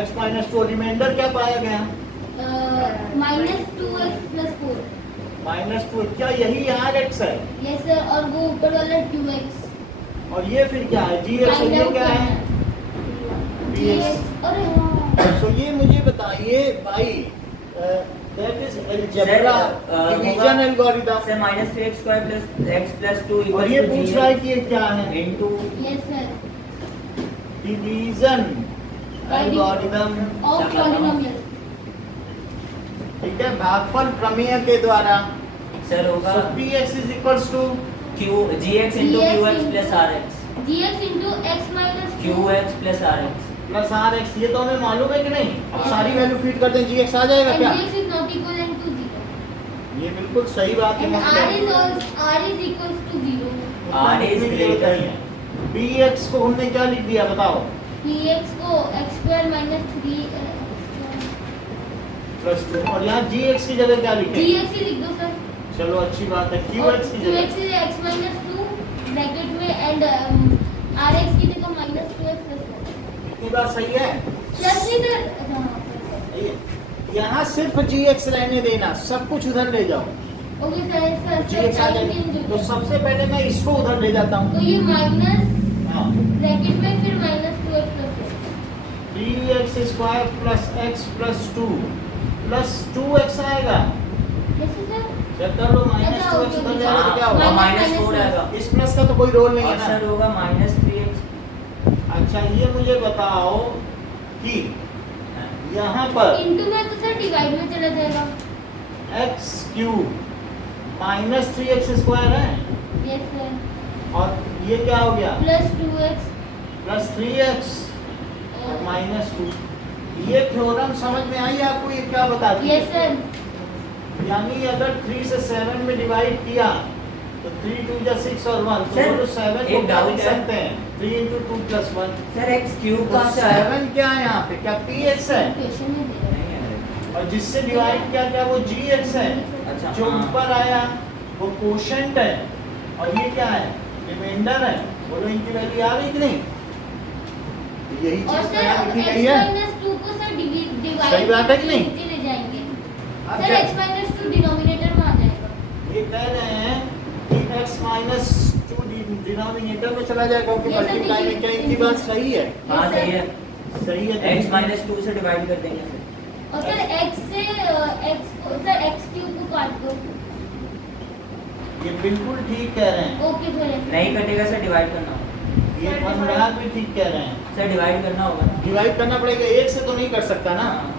x minus 2। रिमाइंडर क्या पाया गया? -2x + 4। -2। क्या यही यहाँ x है? यस सर, और वो ऊपर वाला 2x। और ये फिर क्या है? gx। और ये क्या है? bx। अरे हाँ। तो ये मुझे बताइए भाई, that is algebra division algorithm. Sir -3x² + x + 2 और ये पूछ रहा है कि ये क्या है? Into yes sir, division algorithm. Of polynomial. ठीक है, भागफल प्रमेय के द्वारा। सर होगा So px is equals to gx × qx + rx, gx × x - 2 qx + rx। Plus rx। ये तो हमें मालूम है कि नहीं? अब सारी वैल्यू फीड करते हैं, gx आ जाएगा and क्या? gx is not equivalent to 0 ये बिल्कुल सही बात है। and r is equals to 0। r is greater है। bx को हमने क्या लिख दिया बताओ? px को x² - 3 प्लस 2। और यहाँ gx की जगह क्या लिखें? gx ही लिख दो सर। चलो अच्छी बात है। और qx की qx जगह is x - 2 ब्रैकेट में एंड rx की जगह -2x + 1। इतनी बात सही है? प्लस नहीं सर? अच्छा हाँ। यहाँ सिर्फ gx रहने देना, सब कुछ उधर ले जाओ। ओके सर, सर gx आ जाएगा। तो सबसे पहले मैं इसको उधर ले जाता तो हूँ। ये माइनस हाँ, ब्रैकेट में फिर -2x + 1। 3x² + x + 2 + 2x आएगा। कैसे सर? जब कर लो अच्छा, -2x ओके, उधर जाएगा तो क्या होगा? माइनस -4 आएगा। इस प्लस का तो कोई रोल नहीं और है ना। सर होगा -3x। अच्छा ये मुझे बताओ कि यहाँ पर इनटू में तो सर डिवाइड में चला जाएगा। x³ -3x² है, यस सर, और ये क्या हो गया? +2x प्लस 3x और -2। ये थ्योरम समझ में आई आपको? ये क्या बताती है? Yes sir. यानी अगर 3 से 7 में डिवाइड किया तो 3 2 जा 6 और 1 तो सर, बोलो 7 को एक क्या doubt लिख है। सकते हैं? 3 × 2 + 1। सर x³ तो कहाँ से आया? 7 क्या है यहाँ पे? क्या px है? क्वेश्चन में दे रहा नहीं है। और जिससे डिवाइड किया क्या वो gx है। अच्छा, जो हाँ। ऊपर आया वो कोशेंट है, और ये क्या है? रिमाइंडर है। बोलो इनकी वैल्यू आ रही कि नहीं? तो यही है। और चीज सर यहाँ लिखी x गई है। - 2 को सर डिवाइड सही बात है कि नहीं? नीचे ले जाएंगे अब सर। जब- x - 2 डिनोमिनेटर में आ जाएगा। ये कह रहे हैं कि x - 2 डिनोमिनेटर में चला जाएगा क्योंकि ये सर मल्टीप्लाई में क्या इनकी बात सही है? हाँ सही है। सही है। x - 2 से डिवाइड कर देंगे सर। और सर x से x को सर x³ को काट दो। ये बिल्कुल ठीक कह रहे हैं। Okay sir. नहीं कटेगा सर, डिवाइड करना होगा। ये अनुराग भी ठीक कह रहे हैं। सर डिवाइड करना होगा ना। डिवाइड करना पड़ेगा, एक से तो नहीं कर सकता ना, हाँ।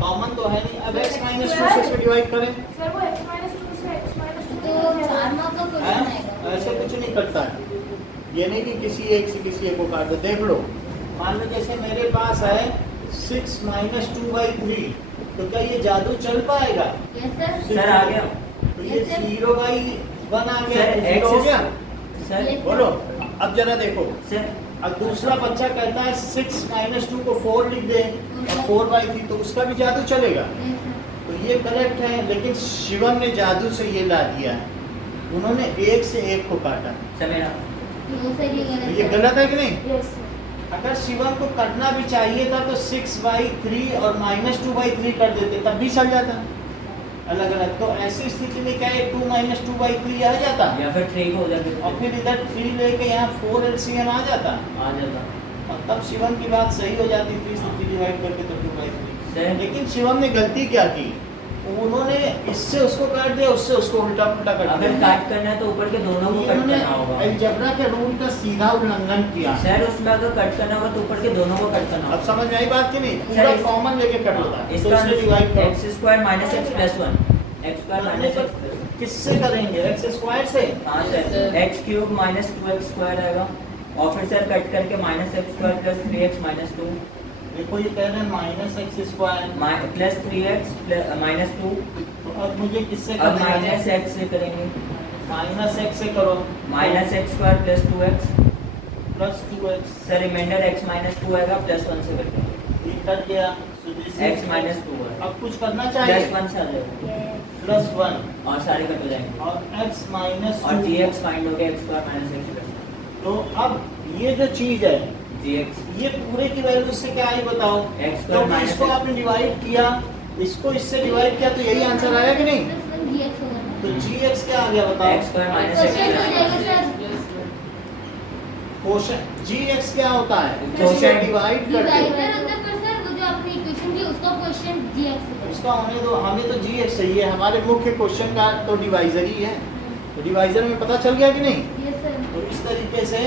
कॉमन तो है नहीं। अब x - 2 से इसको डिवाइड करें, सर वो x - 2 से x - 2 तो 4 मार्क का क्वेश्चन हैं? आएगा। ऐसे कुछ नहीं करता है। ये नहीं कि किसी एक से किसी एक को काट दो। देख लो, मान लो जैसे मेरे पास है 6 - 2/3, तो क्या ये जादू चल पाएगा? Yes sir. सर आ गया। तो ये Yes, sir. 0/1 आ गया, सर जीरो हो गया। Sir Yes. बोलो अब जरा देखो। सर अब दूसरा बच्चा कहता है 6 - 2 को 4 लिख दे और 4/3, तो उसका भी जादू चलेगा। Yes sir. तो ये करेक्ट है, लेकिन शिवम ने जादू से ये ला दिया है। उन्होंने एक से एक को काटा। सर मेरा तो सर ये तो गलत ये है। गलत है कि नहीं? Yes sir. अगर शिवम को कटना भी चाहिए था तो 6/3 और -2/3 कर देते, तब भी चल जाता अलग अलग। तो ऐसी स्थिति में क्या है 2 - 2/3 आ जाता, या फिर 3 को उधर भी और फिर इधर 3 लेके यहाँ 4 LCM आ जाता, आ जाता। और तब शिवम की बात सही हो जाती। 3 से 3 डिवाइड करके तो 2/3। सर लेकिन शिवम ने गलती क्या की? उन्होंने इससे उसको काट दिया, उससे उसको उल्टा पुल्टा कर अगर दिया। काट करना है तो ऊपर के दोनों को कट इन्होंने करना होगा। अलजेब्रा के रूल का सीधा उल्लंघन किया। सर उसमें अगर कट करना होगा तो ऊपर के दोनों को कट करना अब होगा। समझ में आई बात कि नहीं? सर, पूरा इस- कॉमन लेके कट होता है, तो इसका इससे डिवाइड करो। x² - x + 1 x² - x। किससे करेंगे? x² से। हाँ सर x³ - 2x² आएगा, और फिर सर कट करके -x² + 3x - 2 देखो ये कह रहे हैं -x² + 3x - 2। तो अब मुझे किससे अब करना है? -x से करेंगे। -x से करो, -x² + 2x +2x। Sir reminder x - 2 आएगा, +1 से करके ये कट गया so this is x minus 2 है अब कुछ करना प्लस चाहिए 1 से आ जाएगा प्लस 1 और सारे कट हो जाएंगे और x माइनस और gx फाइंड हो गया x square minus x plus तो अब ये जो चीज है gx ये पूरे की वैल्यू से क्या आई बताओ x तो स्क्वायर माइनस इसको आपने डिवाइड किया इसको इससे डिवाइड किया तो यही आंसर आया कि नहीं प्लस 1 gx होगा ना तो gx क्या आ गया बताओ x square minus x question हो प्लस जाएगा सर क्वेश्चन gx क्या होता है Quotient इससे डिवाइड करके डिवाइडर होता है पर सर वो जो आपने इक्वेशन दी उसका क्वेश्चन gx होता है उसका होने दो हमें तो gx चाहिए हमारे मुख्य क्वेश्चन का तो डिवाइजर ही है तो डिवाइजर में पता चल गया कि नहीं यस सर तो इस तरीके से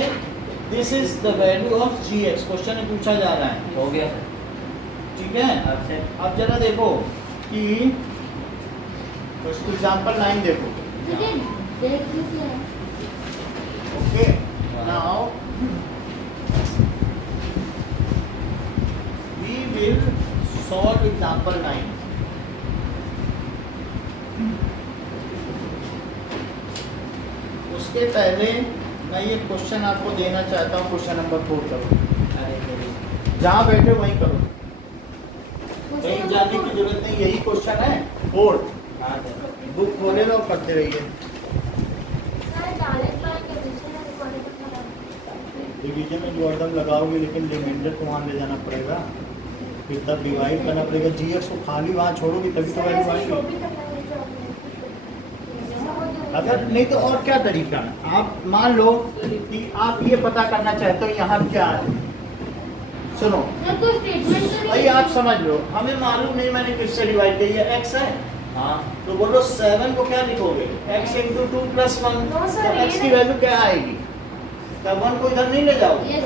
this is the value of gx question में पूछा जा रहा है हो गया सर ठीक है अब से अब जरा देखो कि फर्स्ट एग्जांपल 9 देखो मुझे देख लीजिए okay now we will solve example 9 उसके पहले मैं ये क्वेश्चन आपको देना चाहता हूँ क्वेश्चन नंबर 4 करो अरे चलिए जहाँ बैठे वहीं करो कहीं जाने की जरूरत नहीं यही क्वेश्चन है बोर्ड हाँ सर बुक खोले लो पढ़ते रहिए डिवीजन में लॉगरिथम लगाओगे लेकिन रिमाइंडर को वहाँ ले जाना पड़ेगा फिर तब डिवाइड करना पड़ेगा जीएक्स को खाली वहाँ छोड़ोगी तभी तो वैल्यू आएगी अगर नहीं तो और क्या तरीका है आप मान लो कि आप ये पता करना चाहते हो यहाँ क्या है सुनो सर कोई स्टेटमेंट तो भाई आप समझ लो हमें मालूम नहीं मैंने किससे डिवाइड किया ये x है हाँ तो बोलो 7 को क्या लिखोगे x into 2 plus 1 No, sir, तो x ये की वैल्यू क्या आएगी क्या 1 को इधर नहीं ले जाओगे यस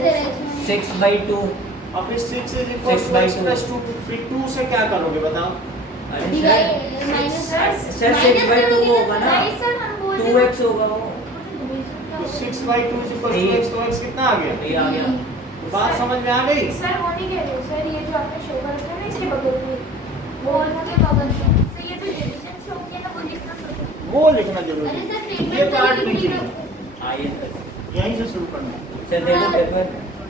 सर 6/2 और फिर 6 is equal 6 to by x 2. प्लस 2 फिर 2 से क्या करोगे बताओ अरे डिवाइड माइनस सर 6/2 होगा ना नहीं सर हम बोल रहे हैं 2x होगा वो तो 6 by 2 is equal to x तो x कितना आ गया ये आ गया तो बात समझ में आ गई सर वो नहीं कह रहे हो सर ये जो आपने शो कर रखा है ना इसके बगल में वो उनके बगल में तो ये तो डिवीजन से हो गया ना वो लिखना पड़ेगा वो लिखना जरूरी अरे है सर ये स्टेटमेंट पार्ट तो नहीं लिखनी चाहिए हाँ ये सर यहीं से शुरू करना है सर दे दो पेपर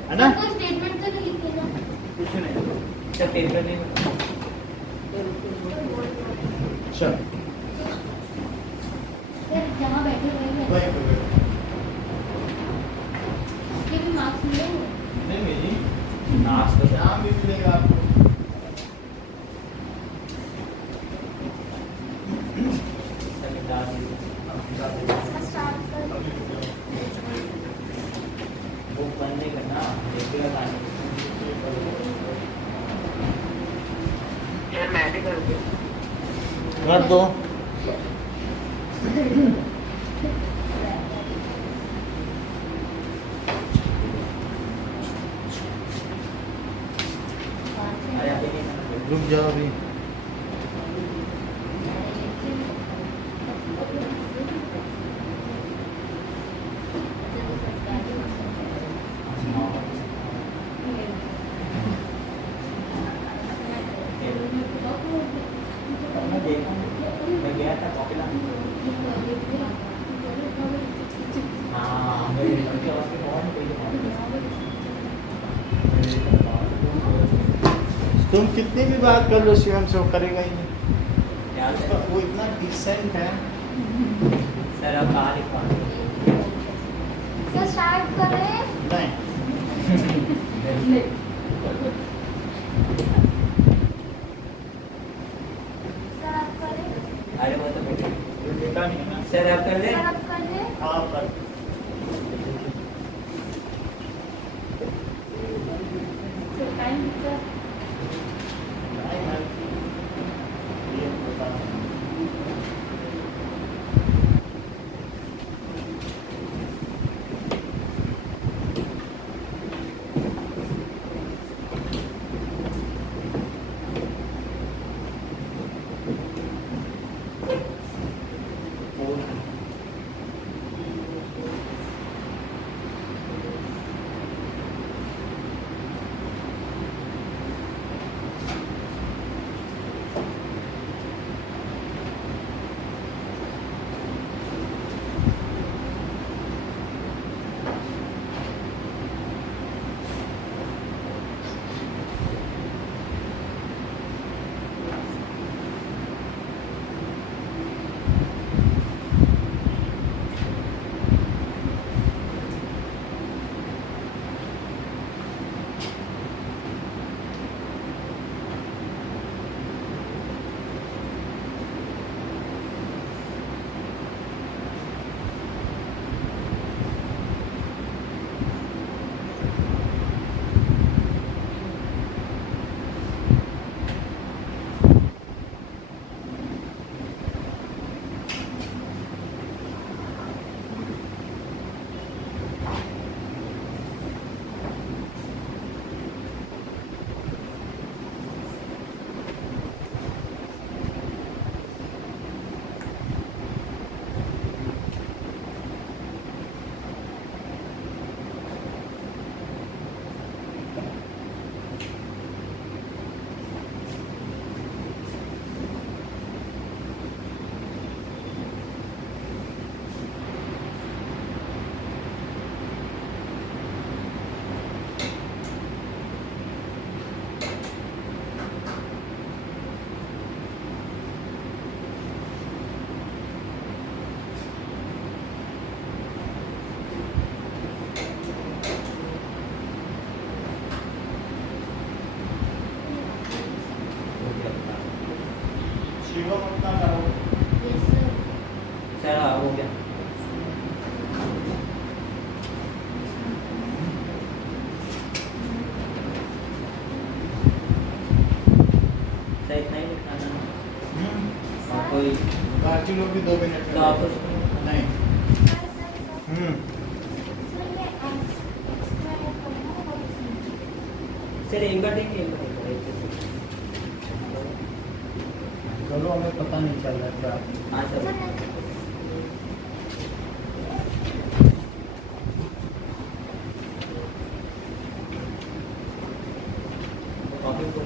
है ना कोई स्टेटमेंट तो नहीं लिखनी ना कुछ नहीं सर पेपर नहीं चल सर जहाँ बैठे वहीं है वहीं पे बैठो। उसके भी मार्क्स मिलेंगे नहीं मिली नाच तो नाम भी मिलेगा आपको सर निकाल दीजिए सर स्टार्ट कर वो बंद नहीं करना देखिएगा कहानी सर मैं भी करूँगी कर दो अरे अभी नहीं करना रुक जाओ अभी मैं देखा मैं गया था कॉपी लाने हाँ मेरी लड़की आवाज़ की बहुत तेज तुम कितनी भी बात कर लो शिवम से वो करेगा ही नहीं क्या उसका वो इतना डिसेंट है सर अब कहाँ लिखवा सर स्टार्ट करें नहीं सर आप करें अरे वो तो बेटे ये बेटा नहीं है ना सर अब कर दे सर आप कर ले आप कर सर टाइम सर नहीं, मैं- ये बता रहा हूँ। बाकी लोग भी 2 मिनट में तो आप नहीं। सर सर हम्म ये स्क्वायर करना है और सर एक बार देंगे, एक बार चलो हमें पता नहीं चल रहा क्या। हाँ सर। कॉपी को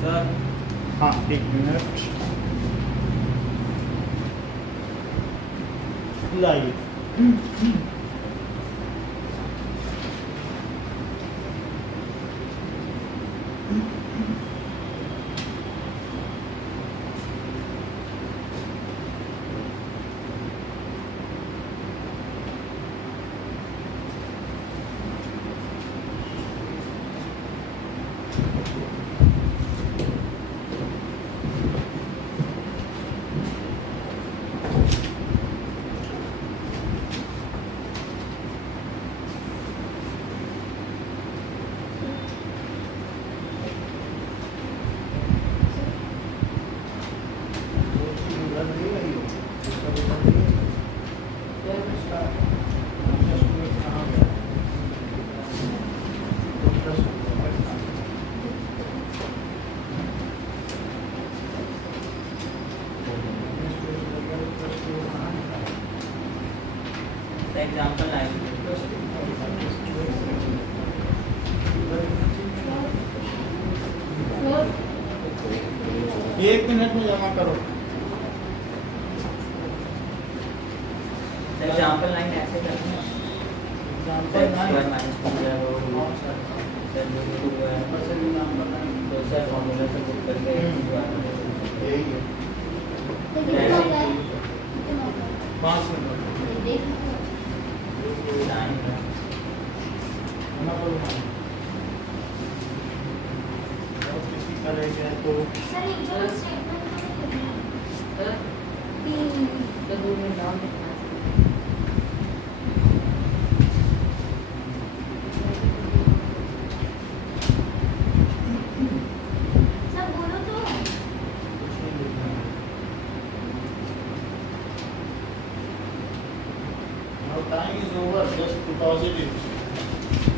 सर हाँ 1 मिनट लाइए। एग्जाम्पल आएंगे। ये 1 मिनट में जमा करो। एग्जाम्पल लाइन ऐसे करते हैं। एग्जाम्पल स्क्वायर माइनस 2 है वो सर जो 2 है तो सर फॉर्मूला से पुट करके यही है। तो कितना हो गया? 5 मिनट देख जमा करो। और किसी का रह गया तो सर ये जो स्टेटमेंट है सर बोलो तो Now time is over, just deposit it.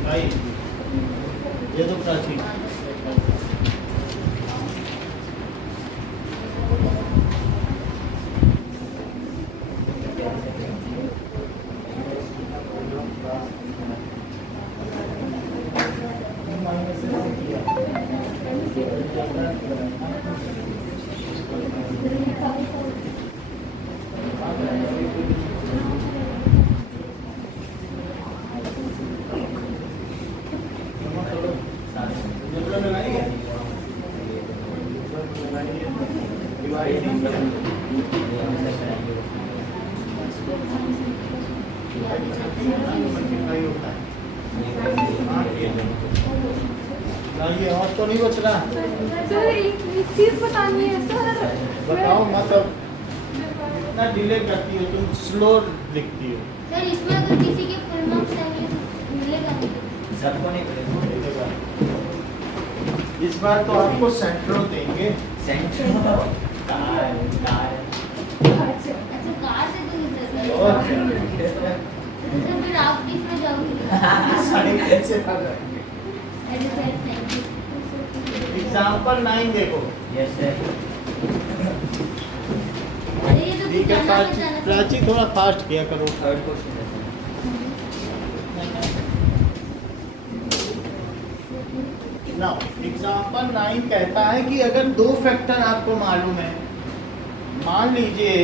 Right. ये तो प्राची। जमा करो। मतलब लगाई है? डिवाइड मल्टीप्लाई होता है। लाइए, और तो नहीं बच रहा। सर एक चीज बतानी है सर बताओ मत अब। इतना डिले करती हो तुम, स्लो लिखती हो। सर इसमें अगर किसी के फुल मार्क्स चाहिए तो मिलेगा नहीं? सबको नहीं पड़ेगा। इस बार तो आपको सेंट्रो देंगे। सेंटर कार कार अच्छा कार से तो नहीं सर। और सर फिर आप किसमें जाओगे? 3:30 से खा जाएंगे। अरे सर थैंक यू। एग्जाम्पल 9 देखो। Yes sir. अरे ये तो ठीक है, जाना प्राची बचाना था। प्राची थोड़ा फास्ट किया करो। थर्ड क्वेश्चन है सर। नाउ एग्जाम्पल 9 कहता है कि अगर 2 फैक्टर आपको मालूम है, मान लीजिए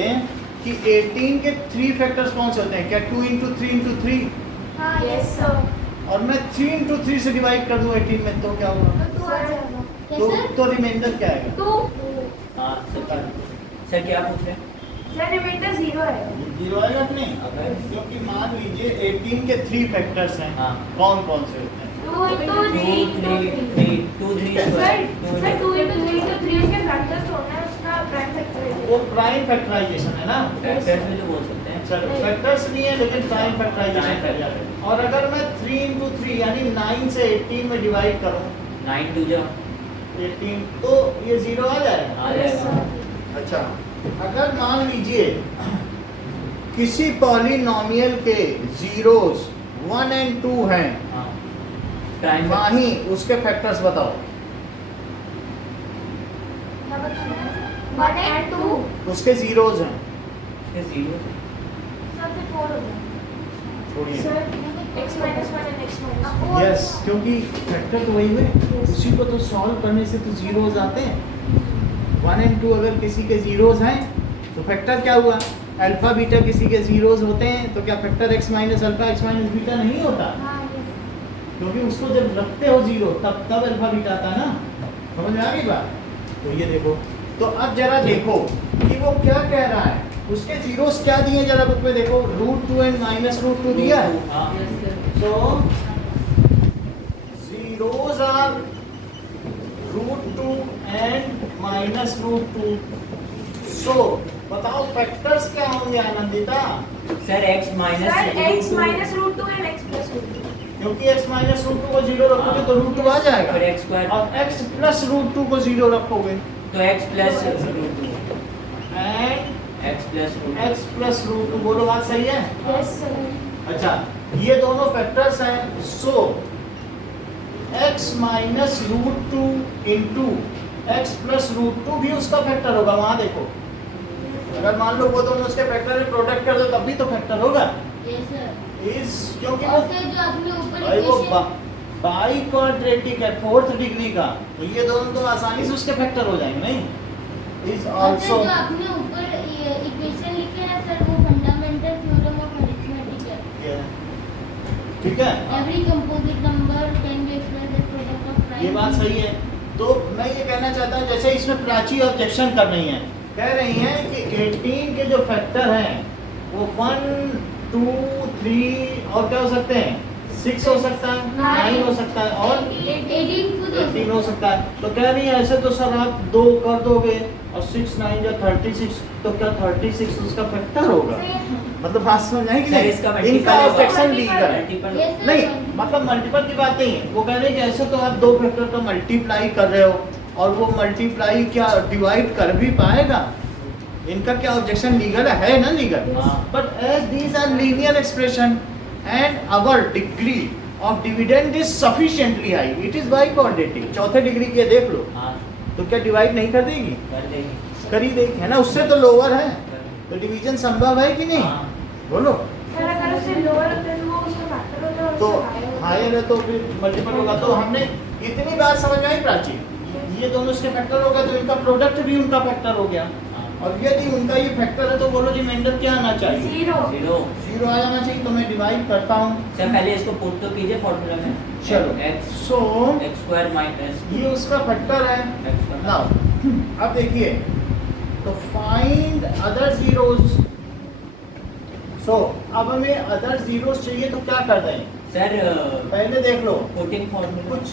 कि 18 के 3 फैक्टर्स कौन से होते हैं? क्या 2 × 3 × 3? हाँ यस सर और मैं 3 × 3 से डिवाइड कर दूं 18 में तो क्या होगा? तो आ जाएगा कैसे? तो रिमाइंडर क्या आएगा? तो हाँ सर। सर क्या पूछ रहे हैं? सर रिमाइंडर 0 है। जीरो आएगा कि नहीं? अगर क्योंकि मान लीजिए 18 के 3 फैक्टर्स हैं। हाँ। कौन कौन से होते हैं? 2 into 3 into 3 2 3 sir square sir 2 into 3 into 3 इसके फैक्टर्स होना है, उसका प्राइम फैक्टर वो प्राइम फैक्टराइजेशन है ना? फैक्टर्स में तो बोल सकते हैं। चलो फैक्टर्स नहीं है लेकिन प्राइम फैक्टराइजेशन कर जाते हैं। और अगर मैं 3 into 3 यानी 9 से 18 में डिवाइड करूं 9 2 जा 18 तो ये 0 आ जाएगा। आ जाएगा। अच्छा, अगर मान लीजिए किसी पॉलिनोमियल के जीरोस 1 and 2 हैं, हाँ प्राइम माही उसके फैक्टर्स बताओ। 1 and 2 उसके जीरोस हैं, के 0 सर फिर 4 हो जाएगा। छोड़िए। Sir x minus 1 and x minus 2 yes, क्योंकि फैक्टर तो वही हुए, उसी को तो सॉल्व करने से तो जीरोस आते हैं। 1 and 2 अगर किसी के जीरोस हैं तो फैक्टर क्या हुआ? अल्फा बीटा किसी के जीरोस होते हैं तो क्या factor x minus alpha x minus beta नहीं होता? हाँ yes क्योंकि उसको जब रखते हो जीरो तब अल्फा बीटा आता है ना। समझ में आ गई बात? तो ये देखो, तो अब जरा देखो कि वो क्या कह रहा है। उसके जीरोस क्या दिए जरा बुक में देखो, √2 and -√2 दिया है। हाँ So zeros are √2 and -√2. So बताओ फैक्टर्स क्या होंगे Anandita? Sir x minus sir x minus root 2 and x plus 2 क्योंकि x -√2 को 0 रखोगे तो √2 आ जाएगा। फिर x स्क्वायर और x प्लस √2 को 0 रखोगे तो x plus √2 and x plus x plus √2। बोलो बात सही है? yes sir अच्छा, ये दोनों फैक्टर्स हैं। सो x minus √2 into x plus √2 भी उसका फैक्टर होगा। वहां देखो, अगर मान लो वो दोनों उसके फैक्टर में प्रोडक्ट कर दो तब भी तो फैक्टर होगा। Yes sir. इस क्योंकि और वो फिर जो आपने ऊपर भाई वो इक्वेशन बाई क्वाड्रेटिक है 4th डिग्री का, तो ये दोनों तो आसानी से उसके फैक्टर हो जाएंगे। नहीं, इज और फिर आल्सो जो आपने ऊपर इक्वेशन लिखे हैं सर वो फंडामेंटल थ्योरम ऑफ अरिथमेटिक है। ठीक है, every composite number can be expressed as product of prime. ये बात सही है। तो मैं ये कहना चाहता हूँ, जैसे इसमें प्राची ऑब्जेक्शन कर रही हैं, कह रही हैं कि 18 के जो फैक्टर हैं वो 1 2 3 और क्या हो सकते हैं? 6 हो सकता है, 9 हो सकता है और 18 खुद 18 हो सकता है। तो कह रही है ऐसे तो सर आप 2 कर दोगे और 6 9 या 36, तो क्या 36 उसका फैक्टर होगा? मतलब बात समझ आई कि सर नहीं? इसका इनका multiple ऑब्जेक्शन होगा। लीगल है। Multiple Yes, sir। नहीं, मतलब मल्टीपल की बात नहीं है। वो कह रहे हैं कि ऐसे तो आप 2 फैक्टर का मल्टीप्लाई कर रहे हो और वो मल्टीप्लाई क्या डिवाइड कर भी पाएगा? इनका क्या ऑब्जेक्शन लीगल है ना? लीगल। हाँ। But as these are linear expression and our degree of dividend is sufficiently high, it is biquadratic. चौथे डिग्री के देख लो, हाँ तो क्या डिवाइड नहीं कर देगी? कर देंगे कर ही देगी, है ना? उससे तो लोअर है, तो डिवीजन संभव है कि नहीं? हाँ बोलो। सर अगर उससे लोअर होता है तो वो उसका फैक्टर होता है और तो उससे higher होता है। हायर है तो फिर मल्टीपल होगा। तो हमने इतनी बात समझ में आई प्राची, ये दोनों इसके फैक्टर हो गए तो इनका प्रोडक्ट भी उनका फैक्टर हो गया। हाँ और यदि उनका ये फैक्टर है तो बोलो रिमाइंडर क्या आना चाहिए? 0 0 0 आ जाना चाहिए। तो मैं डिवाइड करता हूँ। सर पहले इसको पुट तो कीजिए फॉर्मूला में। चलो, x सो x स्क्वायर माइनस ये उसका फैक्टर है। x का नाउ अब देखिए, तो फाइंड अदर जीरोस। सो अब हमें अदर जीरोस चाहिए तो क्या कर दें? सर पहले देख लो, पुटिंग फॉर्मूला कुछ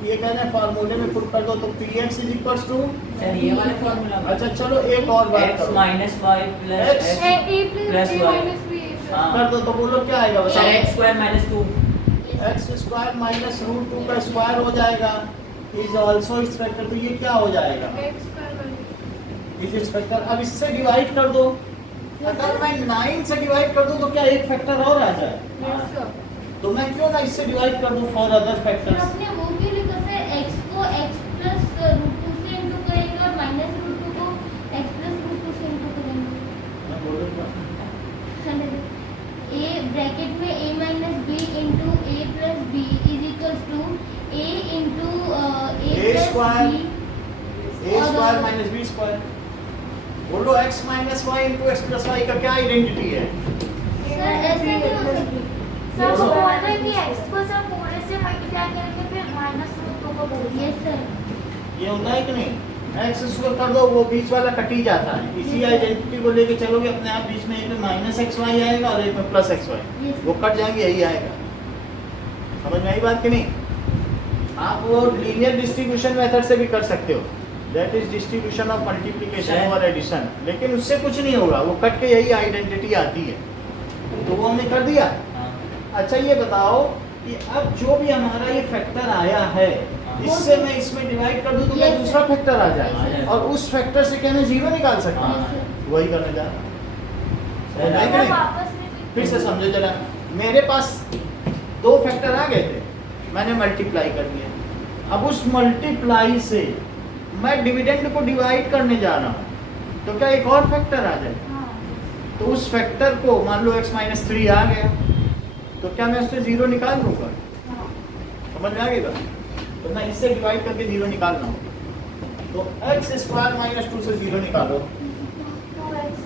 ये कहना है फार्मूले में पुट कर दो तो px is equals to. Sir ये वाला फॉर्मूला अच्छा चलो एक और बात x करो, minus y plus X x plus y हाँ कर दो तो बोलो क्या आएगा? सर बताओ। x square minus 2 x square minus √2 का स्क्वायर हो जाएगा, इज आल्सो इट्स फैक्टर। तो ये क्या हो जाएगा? Is it's factor. अब इससे डिवाइड कर दो। अगर मैं 9 से डिवाइड कर दूं तो क्या एक फैक्टर और आ जाए? तो मैं क्यों ना इससे डिवाइड कर दूं फॉर अदर फिर फैक्टर्स? आपने वो क्यों लिखा सर x को x प्लस √2 से इंटू करेंगे और माइनस √2 को x प्लस √2 से इंटू करेंगे। मैं बोलूंगा a ब्रैकेट में a minus b into a plus b is equals to a into a plus square b a square minus b square. बोलो x minus y into x plus y का क्या identity है? Sir ऐसे नहीं हो सकती। Sir वो बोल रहे हैं कि x को सर पूरे से मल्टीप्लाई करके फिर माइनस रूट 2 को बोल यस सर। ये होता है कि नहीं? एक्स स्क्वायर कर दो, वो बीच वाला कट ही जाता है। इसी आइडेंटिटी को लेके चलोगे अपने आप, बीच में एक में माइनस एक्स वाई आएगा और एक में प्लस एक्स वाई, वो कट जाएंगे, यही आएगा। समझ में आई बात कि नहीं? आप वो लीनियर डिस्ट्रीब्यूशन मेथड से भी कर सकते हो, that is distribution of multiplication और एडिशन, लेकिन उससे कुछ नहीं होगा, वो कट के यही आइडेंटिटी आती है। तो वो हमने कर दिया। हाँ। अच्छा ये बताओ कि अब जो भी हमारा ये फैक्टर आया है, इससे मैं इसमें डिवाइड कर दूं तो क्या Yes, दूसरा sir. फैक्टर आ आ जाए, जाए। और उस फैक्टर से क्या मैं जीरो निकाल सकता हाँ, हूँ? हाँ। वही करने जा रहा हूँ। सर, नहीं, मतलब नहीं। आपस में भी फिर से समझो जरा, मेरे पास दो फैक्टर आ गए थे, मैंने मल्टीप्लाई कर दिया। अब उस मल्टीप्लाई से मैं डिविडेंड को डिवाइड करने जा रहा हूँ, तो क्या एक और फैक्टर आ जाए? हाँ तो उस फैक्टर को मान लो x माइनस 3 आ गया, तो क्या मैं उससे जीरो निकाल लूँगा? हाँ समझ में आ गई बात? तो मैं इससे डिवाइड करके जीरो निकालना हो, तो एक्स स्क्वायर माइनस 2 से जीरो निकालो। 2x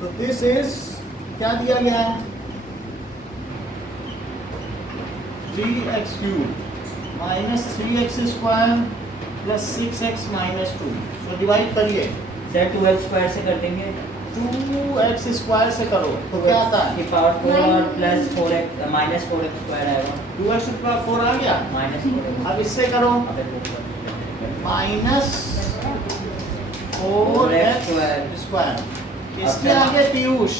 सो दिस इज क्या दिया गया है? 3x cube minus 3x square plus 6x minus 2। So divide करिए, सर 2x स्क्वायर से कर देंगे 2x स्क्वायर से करो तो क्या आता की है? पावर 4 और plus 4x minus 4x square आएगा 2x का 4 आ गया। Minus 4x। अब इससे करो माइनस 4x स्क्वायर। इसके आगे पीयूष,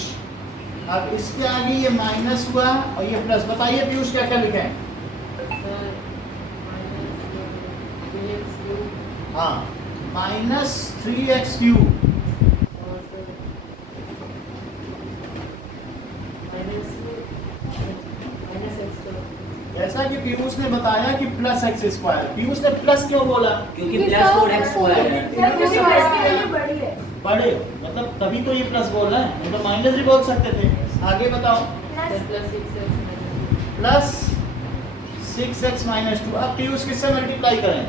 अब इसके आगे ये माइनस हुआ और ये प्लस। बताइए पीयूष क्या क्या लिखें? हाँ, माइनस 3x क्यूब ऐसा कि पीयूष ने बताया कि प्लस एक्स स्क्वायर। पीयूष ने प्लस क्यों बोला? क्योंकि प्लस 4x स्क्वायर है। सर क्योंकि प्लस के वैल्यू बड़ी है बड़े मतलब तभी तो ये प्लस बोल रहा है, नहीं तो माइनस भी बोल सकते थे। आगे बताओ। Plus 6x minus 2। अब पीयूष किससे मल्टीप्लाई करें?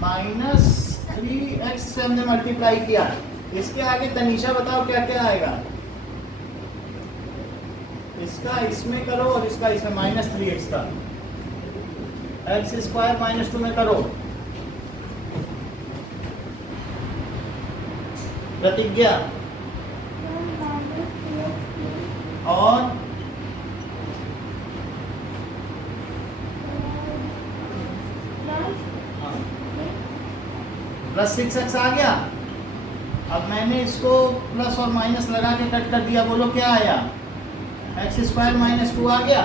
माइनस 3x से हमने मल्टीप्लाई किया। इसके आगे तनीषा बताओ क्या क्या आएगा? इसका इसमें करो और इसका इसमें माइनस 3x का एक्स स्क्वायर माइनस 2 में करो। प्रतिज्ञा और प्लस 6x आ गया। अब मैंने इसको प्लस और माइनस लगा के कट कर दिया। बोलो क्या आया? एक्स स्क्वायर माइनस 2 आ गया।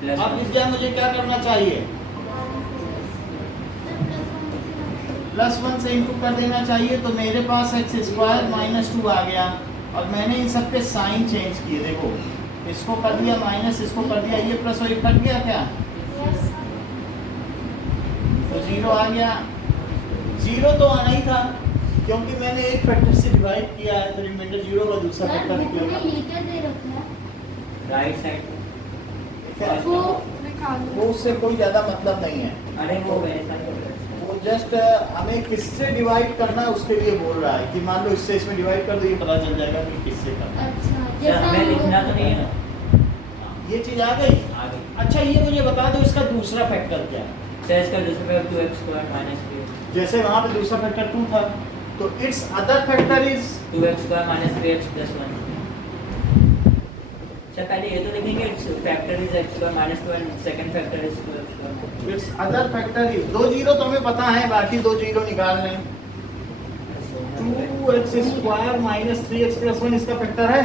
प्लस अब इस जगह मुझे क्या करना चाहिए? प्लस 1 से इंटू कर देना चाहिए। तो मेरे पास एक्स स्क्वायर माइनस 2 आ गया और मैंने इन सब के साइन चेंज किए। देखो इसको कर दिया माइनस, इसको कर दिया, ये प्लस और ये कट गया क्या? तो जीरो आ गया। जीरो तो आना ही था क्योंकि मैंने एक फैक्टर से डिवाइड किया है, तो रिमाइंडर जीरो का दूसरा सर फैक्टर बुक में निकलेगा। लीटर दे रखा है राइट साइड। वो निकाल वो उससे कोई ज़्यादा मतलब नहीं है। अरे वो वैसा ही होता है। वो जस्ट हमें किससे डिवाइड करना है उसके लिए बोल रहा है कि मान लो इससे इसमें डिवाइड कर दो, ये पता चल जाएगा कि किससे करना है। अच्छा सर जैसा हमें हम लिखना लोग- तो नहीं है ना। ये चीज़ आ गई। आगे अच्छा ये मुझे बता दो इसका दूसरा फैक्टर क्या है? सर इसका दूसरा पे 2x स्क्वायर माइनस 3x। जैसे वहाँ पे दूसरा फैक्टर 2 था, तो it's other factor is 2x square minus 3x plus 1। Sir पहले ये तो लिखेंगे factor is x square minus 2 and second factor is 2x square. It's other factor is. दो जीरो तो हमें पता है, बाकी दो जीरो निकाल लें। 2x square minus 3x plus 1 इसका फैक्टर है।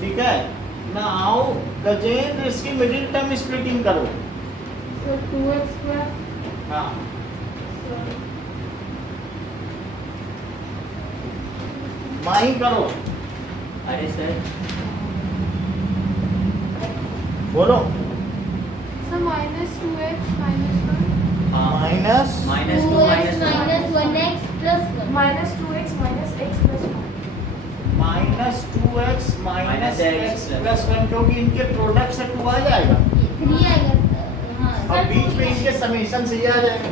ठीक है ना? आओ गजेंद्र इसकी मिडिल टर्म स्प्लिटिंग करो। तो 2x स्क्वायर हाँ माही करो। अरे सर बोलो। सर माइनस 2x माइनस 1 हाँ minus minus 2 2x minus minus 1x plus 1 minus 2x minus x plus 1 minus 2x minus minus x x plus 1, क्योंकि इनके प्रोडक्ट से 2 आ जाएगा 3 आएगा हाँ और सर बीच में इनके समेशन से ये आ जाएगा।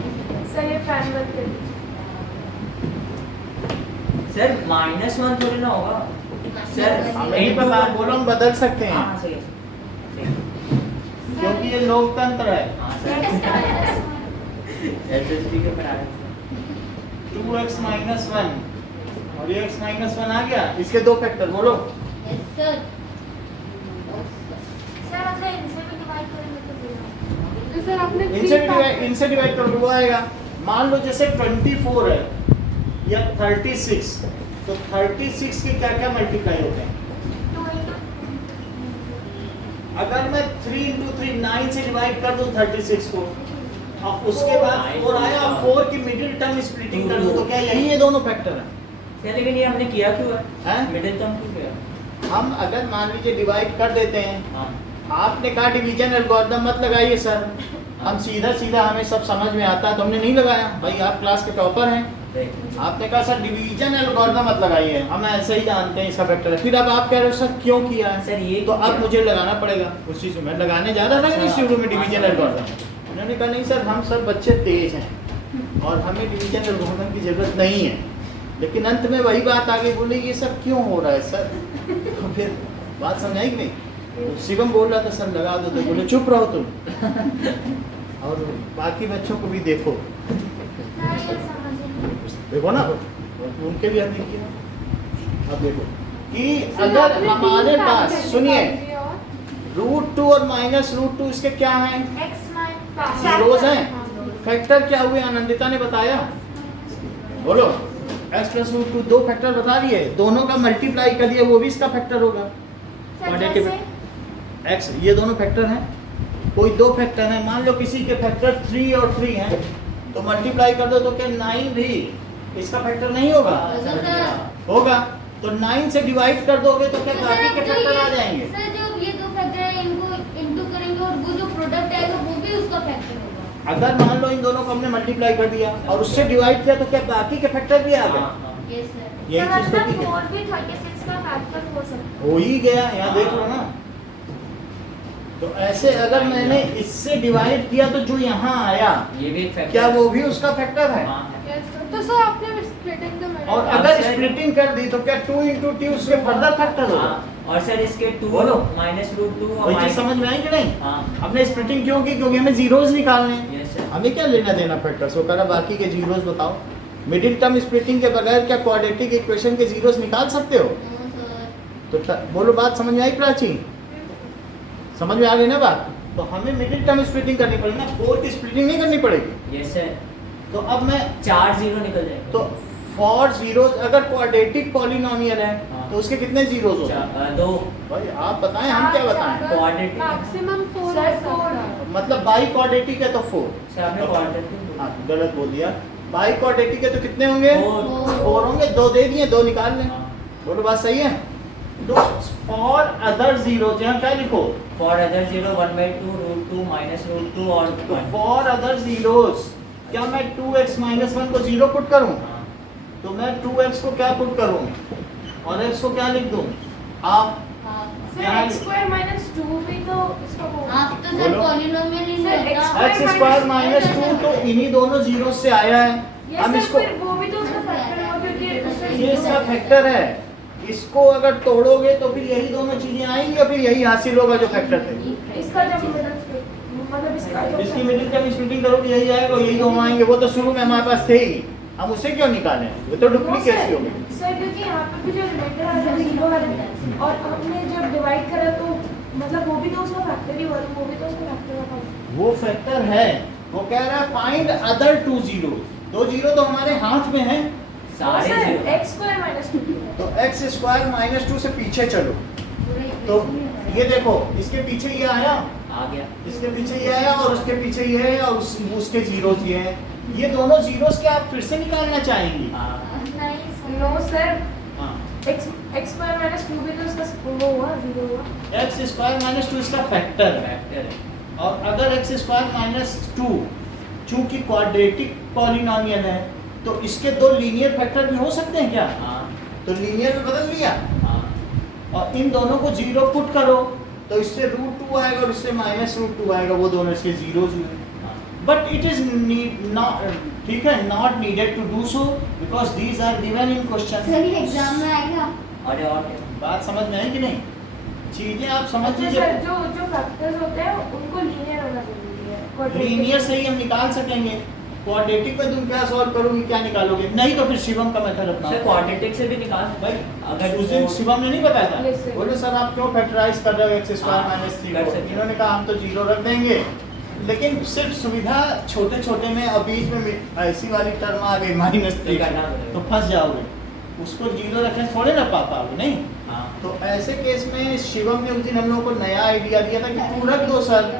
सर ये फैन बंद कर दीजिए। सर माइनस 1 थोड़ी ना होगा सर। हमें नहीं पता, बोलो हम बदल सकते हैं हाँ सही है सही है। क्योंकि ये लोकतंत्र है। हाँ That is sir minus 1. SST के पर आया 2x माइनस 1 और ये x माइनस 1 आ गया, इसके दो फैक्टर बोलो। Yes sir. सर अगर इनसे भी डिवाइड करेंगे तो zero। तो सर आपने इनसे डिवाइड करोगे वो आएगा। मान लो जैसे 24 है या 36, तो 36 के क्या क्या मल्टीप्लाई होते हैं? 2 into अगर मैं 3 into 3 9 से डिवाइड कर दूं 36 को, और उसके बाद 4 आया, 4 की मिडिल टर्म स्प्लिटिंग कर दूं, तो क्या यही ये दोनों फैक्टर हैं? सर लेकिन ये हमने किया क्यों है? हैं? मिडिल टर्म क्यों किया? हम अगर मान लीजिए डिवाइड कर देते हैं, हाँ आपने कहा डिवीजन एल्गोरिथम मत लगाइए सर, हम सीधा सीधा हमें सब समझ में आता है तो हमने नहीं लगाया। भाई आप क्लास के टॉपर हैं, देख आपने कहा सर डिवीजन एल्गोरिथम मत लगाइए, हम ऐसे ही जानते हैं इसका फैक्टर है। फिर अब आप कह रहे हो सर क्यों किया है? सर ये तो अब मुझे लगाना पड़ेगा उस चीज़ में, लगाने जा रहा था कि शुरू में डिवीजन एल्गोरिथम। उन्होंने कहा नहीं सर हम सब बच्चे तेज हैं और हमें डिवीजन एल्गोरिथम की ज़रूरत नहीं है। लेकिन अंत में वही बात आगे बोले ये सब क्यों हो रहा है सर? तो फिर बात समझाई कि नहीं? तो शिवम बोल रहा था सर लगा दो, तो बोले चुप रहो तुम और बाकी बच्चों को भी देखो, सर ये समझ नहीं। देखो ना उनके भी हमने किया। अब देखो कि अगर हमारे पास सुनिए √2 और -√2 इसके क्या हैं? x माइनस जीरोज हैं। फैक्टर क्या हुए आनंदिता ने बताया, बोलो। x प्लस √2 दो फैक्टर बता दिए, दोनों का मल्टीप्लाई कर दिया वो भी इसका फैक्टर होगा। जैसे x ये दोनों फैक्टर हैं, कोई दो फैक्टर हैं, मान लो किसी के फैक्टर 3 और 3 हैं, तो मल्टीप्लाई कर दो तो क्या 9 भी इसका फैक्टर नहीं होगा? होगा। तो 9 से डिवाइड कर दोगे तो क्या बाकी के फैक्टर आ जाएंगे? सर जो ये दो फैक्टर है इनको इनटू करेंगे और वो जो प्रोडक्ट आएगा वो भी उसका फैक्टर होगा। अगर मान लो इन दोनों को हमने मल्टीप्लाई कर दिया और उससे डिवाइड किया तो क्या बाकी के फैक्टर भी आ गए? Yes sir. यही चीज तो ठीक है, 4 भी 36 का फैक्टर हो सकता है। हो ही गया, यहाँ देख लो ना। तो ऐसे अगर मैंने इससे डिवाइड किया तो जो यहाँ आया ये भी एक फैक्टर क्या वो भी उसका फैक्टर है? तो सर आपने स्प्लिटिंग द मिडिल और अगर स्प्लिटिंग कर दी तो क्या 2 into 2 उसके फर्दर फैक्टर होगा? और सर इसके 2 बोलो। -√2 और वही चीज माइनस समझ में आई कि नहीं? हाँ हमने स्प्लिटिंग क्यों की? क्योंकि हमें जीरोज निकालने हैं। Yes sir. हमें क्या लेना देना फैक्टर्स वो करा, बाकी के जीरोज बताओ। मिडिल टर्म स्प्लिटिंग के बगैर क्या क्वाड्रेटिक इक्वेशन के जीरोज निकाल सकते हो? तो बोलो बात समझ में आई प्राची? समझ में आ गई ना बात? तो हमें मिडिल टर्म स्प्लिटिंग करनी पड़ेगी ना, 4 की स्प्लिटिंग नहीं करनी पड़ेगी। Yes sir. तो अब मैं 4 0 निकल जाएंगे। तो फॉर जीरोज अगर क्वाड्रेटिक पॉलिनोमियल है हाँ। तो उसके कितने जीरोज होते हैं? 2 भाई आप बताएं हम क्या बताएं? क्वाड्रेटिक मैक्सिमम 4 सर, है 4 मतलब बाई क्वाड्रेटिक है तो 4। सर आपने क्वाड्रेटिक हाँ गलत बोल दिया। बाई क्वाड्रेटिक है तो कितने होंगे? 4 4 होंगे, 2 दे दिए, 2 निकाल लें। हाँ। बोलो बात सही है? तो फॉर अदर जीरोज यहाँ क्या लिखो? फॉर अदर 0 1/2 √2 -√2 और तो 1 फॉर अदर जीरोज क्या मैं 2x माइनस 1 को 0 पुट करूं? हाँ। तो मैं 2x को क्या पुट करूं और x को क्या लिख दूं? आप सर x स्क्वायर माइनस 2 भी तो इसका वो आप तो सर बोलो। पॉलिनोमियल ही सर, नहीं x होता। x स्क्वायर माइनस 2 तो इन्हीं दोनों जीरो से आया है। ये हम सर इसको फिर वो भी तो उसका फैक्टर होगा क्योंकि उससे ये इसका फैक्टर है, इसको अगर तोड़ोगे तो फिर यही दोनों चीजें आएंगी और फिर यही हासिल होगा जो फैक्टर थे। इसका जब मिडिल मतलब इसका जो इसकी मिडिल टर्म स्प्लिटिंग करोगे यही आएगा और यही दोनों आएंगे। वो तो शुरू में हमारे पास थे ही, हम उसे क्यों निकालें? वो तो डुप्लीकेट ही होगी। सर क्योंकि यहाँ पे भी जो रिमाइंडर आ रहा है 0 आ रहा है और हमने जब डिवाइड करा तो मतलब वो भी तो उसका फैक्टर ही हुआ, तो वो भी तो उसका फैक्टर होगा। वो फैक्टर है, वो कह रहा है फाइंड अदर 2 जीरो। 2 जीरो तो हमारे हाथ में है, सारे सर 0 x स्क्वायर माइनस 2 तो x स्क्वायर माइनस 2 से पीछे चलो। तो ये देखो इसके पीछे ये आया, आ गया। इसके पीछे ये आया और उसके पीछे ये है और उसके जीरोस ये हैं। ये दोनों जीरोस क्या आप फिर से निकालना चाहेंगी? हाँ। नो सर हाँ। x स्क्वायर माइनस 2 भी तो इसका वो हुआ 0 हुआ। x स्क्वायर माइनस 2 इसका फैक्टर है फैक्टर है। और अगर x स्क्वायर माइनस 2 चूंकि क्वाड्रेटिक पॉलिनोमियल है तो इसके 2 लीनियर फैक्टर भी हो सकते हैं क्या? हाँ। तो लीनियर में बदल लिया हाँ। और इन दोनों को 0 पुट करो तो इससे √2 आएगा और इससे -√2 आएगा, वो दोनों इसके जीरोज हुए। बट इट इज नॉट, ठीक है, not needed to do so because these are given in question. Sir ये एग्जाम में आएगा। और बात समझ में आई कि नहीं? चीजें आप समझ अच्छा लीजिए। सर जो फैक्टर्स होते हैं उनको लीनियर होना जरूरी है। लीनियर से ही हम निकाल सकेंगे, क्वाड्रेटिक में तुम क्या सॉल्व करोगे, क्या निकालोगे? नहीं तो फिर शिवम का मेथड अपना सर क्वाड्रेटिक से भी निकाल भाई। अगर उस दिन शिवम ने नहीं बताया था, Yes, sir. बोले सर आप क्यों फैक्टराइज कर रहे हो एक्स स्क्वायर हाँ, माइनस थ्री कर को? सकते हैं। इन्होंने कहा हम तो जीरो रख देंगे, लेकिन सिर्फ सुविधा छोटे छोटे में अब बीच में ऐसी वाली टर्म आ गई माइनस थ्री, करना पड़ेगा। तो फंस जाओगे। उसको जीरो रखने थोड़े ना पा पाओगे, नहीं। हाँ तो ऐसे केस में शिवम ने उस दिन हम लोगों को नया आइडिया दिया था कि तू रख दो सर,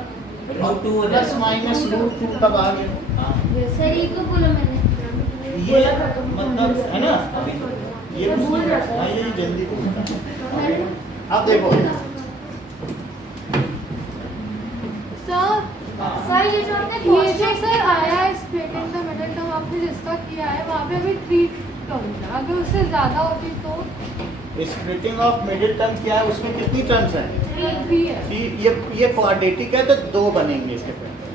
रूट टू हो प्लस जाएगा। माइनस रूट टू तब आ गया। हाँ सर ये को बोला मैंने। ये मतलब है ना, ये मैं भूल रहा था। हाँ, ये जल्दी बोलता है। मैंने अब देखो सर हाँ, सर ये जो आपने ये जो सर आया है स्प्लिटिंग द मिडिल टर्म आपने जिसका किया है वहाँ पे अभी 3 टर्म्स है, अगर उससे ज़्यादा होती तो स्प्लिटिंग ऑफ मिडिल टर्म क्या है, उसमें कितनी टर्म्स हैं? 3 है। ये क्वाड्रेटिक है तो दो बनेंगे इसके फैक्टर।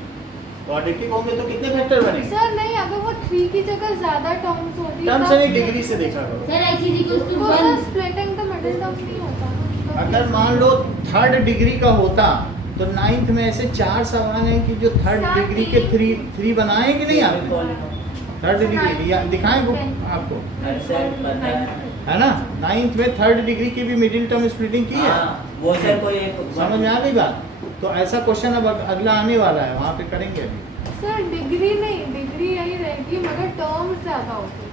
क्वाड्रेटिक होंगे तो कितने फैक्टर बनेंगे? सर नहीं, अगर वो 3 की जगह ज़्यादा टर्म्स होती टर्म से नहीं, डिग्री से देखा करो। Sir x is equal to तो sir 1। Splitting the middle term नहीं होता ना। अगर मान लो थर्ड डिग्री का होता तो नाइन्थ में ऐसे 4 सवाल हैं कि जो थर्ड साथ डिग्री के थ्री बनाए कि नहीं आपने? थर्ड डिग्री या दिखाएं वो आपको, अरे सर पता है ना? नाइन्थ में थर्ड डिग्री की भी मिडिल टर्म स्प्लिटिंग की है। हाँ, वो सर कोई एक समझ में आ गई बात? तो ऐसा क्वेश्चन अब अगला आने वाला है, वहाँ पे करेंगे अभी। सर डिग्री नहीं, डिग्री यही रहेगी मगर टर्म्स ज़्यादा होते हैं।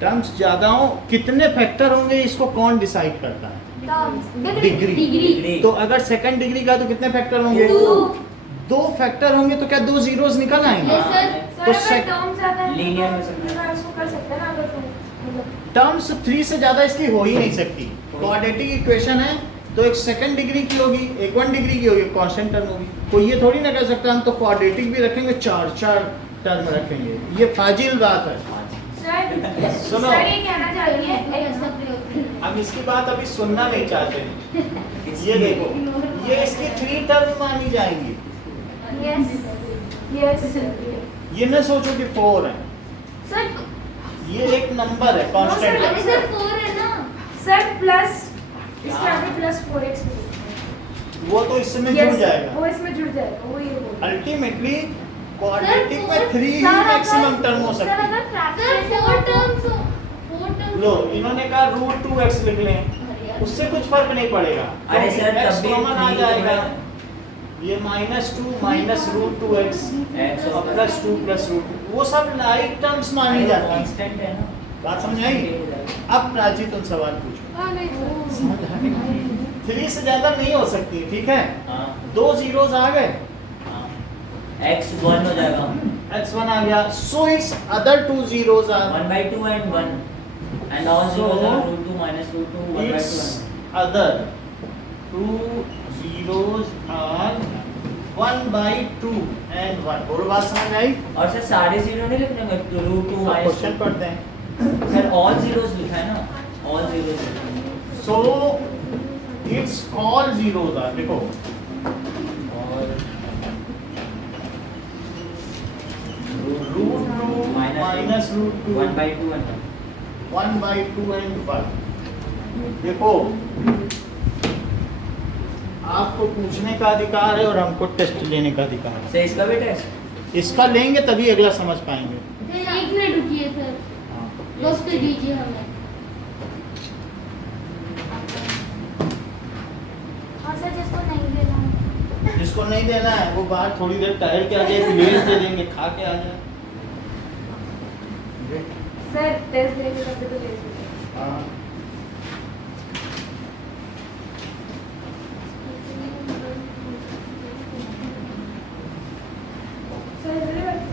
टर्म्स ज्यादा हो, कितने फैक्टर होंगे इसको कौन डिसाइड करता है? डिग्री। डिग्री। तो अगर सेकंड डिग्री का तो कितने फैक्टर होंगे? 2 फैक्टर होंगे तो क्या 2 जीरोस निकल आएंगे? Yes, sir. सर तो अगर sec- टर्म ज्यादा है Linear में तो इसको कर सकते हैं ना, अगर मतलब टर्म्स 3 से ज्यादा इसकी हो ही नहीं सकती। क्वाड्रेटिक इक्वेशन है तो एक सेकंड डिग्री की होगी, एक 1 डिग्री की होगी, कांस्टेंट टर्म होगी। कोई ये थोड़ी ना कह सकता हम तो क्वाड्रेटिक भी रखेंगे, 4 टर्म रखेंगे, ये फाजिल बात है। सर सुनो। सर ये कहना चाह रही है ऐसा प्रयोग करें। हम इसकी बात अभी सुनना नहीं चाहते। ये देखो, ये इसकी 3 टर्म मानी जाएंगी। यस यस ये न सोचो कि 4 है, सर ये एक नंबर है, कांस्टेंट No, अरे है। सर 4 है ना। सर प्लस इसके आगे प्लस 4x वो तो इसमें जुड़ जाएगा। वो इसमें जुड़ जाएगा, वो ये बोल अल्टीमेटली क्वाड्रेटिक में 3 ही सर, मैक्सिमम टर्म हो सर सकती है। अगर सर फ्रैक्शन 4 टर्म्स 4 टर्म्स। लो, इन्होंने कहा रूट 2x लिख लें, उससे कुछ फर्क नहीं पड़ेगा। अरे सर x तब भी कॉमन आ 3 जाएगा, ये -2 माइनस रूट 2x X और प्लस 2 प्लस रूट 2, वो सब लाइक टर्म्स मानी जाती हैं। कांस्टेंट है ना। बात समझ आई? अब प्राची तुम सवाल पूछो। हाँ नहीं सर। समझ आ गई? 3 से ज्यादा नहीं हो सकती, ठीक है? हाँ 2 जीरोस आ गए, हाँ x 1 हो जाएगा। x1 आ गया, so its other 2 zeros are 1/2 and 1 and all zeros are root 2 minus root 2 1/2 its and other 2 zeros are 1/2 and 1। और बात समझ आई? और सर सारे जीरो नहीं लिखने में, तो रूट 2 माइनस क्वेश्चन पढ़ते हैं। सर ऑल जीरोस लिखा है ना, all zeros. So its all zeros are, देखो, और root 2 minus root 2 1/2 and 1/2 and 1। देखो, आपको पूछने का अधिकार है और हमको टेस्ट लेने का अधिकार है। सर इसका भी टेस्ट। इसका लेंगे तभी अगला समझ पाएंगे। सर 1 मिनट रुकिए सर, दोस्त दीजिए हमें। हाँ सर जिसको नहीं देना है। जिसको नहीं देना है वो बाहर थोड़ी देर टहल के आ जाए, प्लेट दे देंगे, खा के आ जाए। सर टेस्ट देंगे तब तो ले सकते हाँ।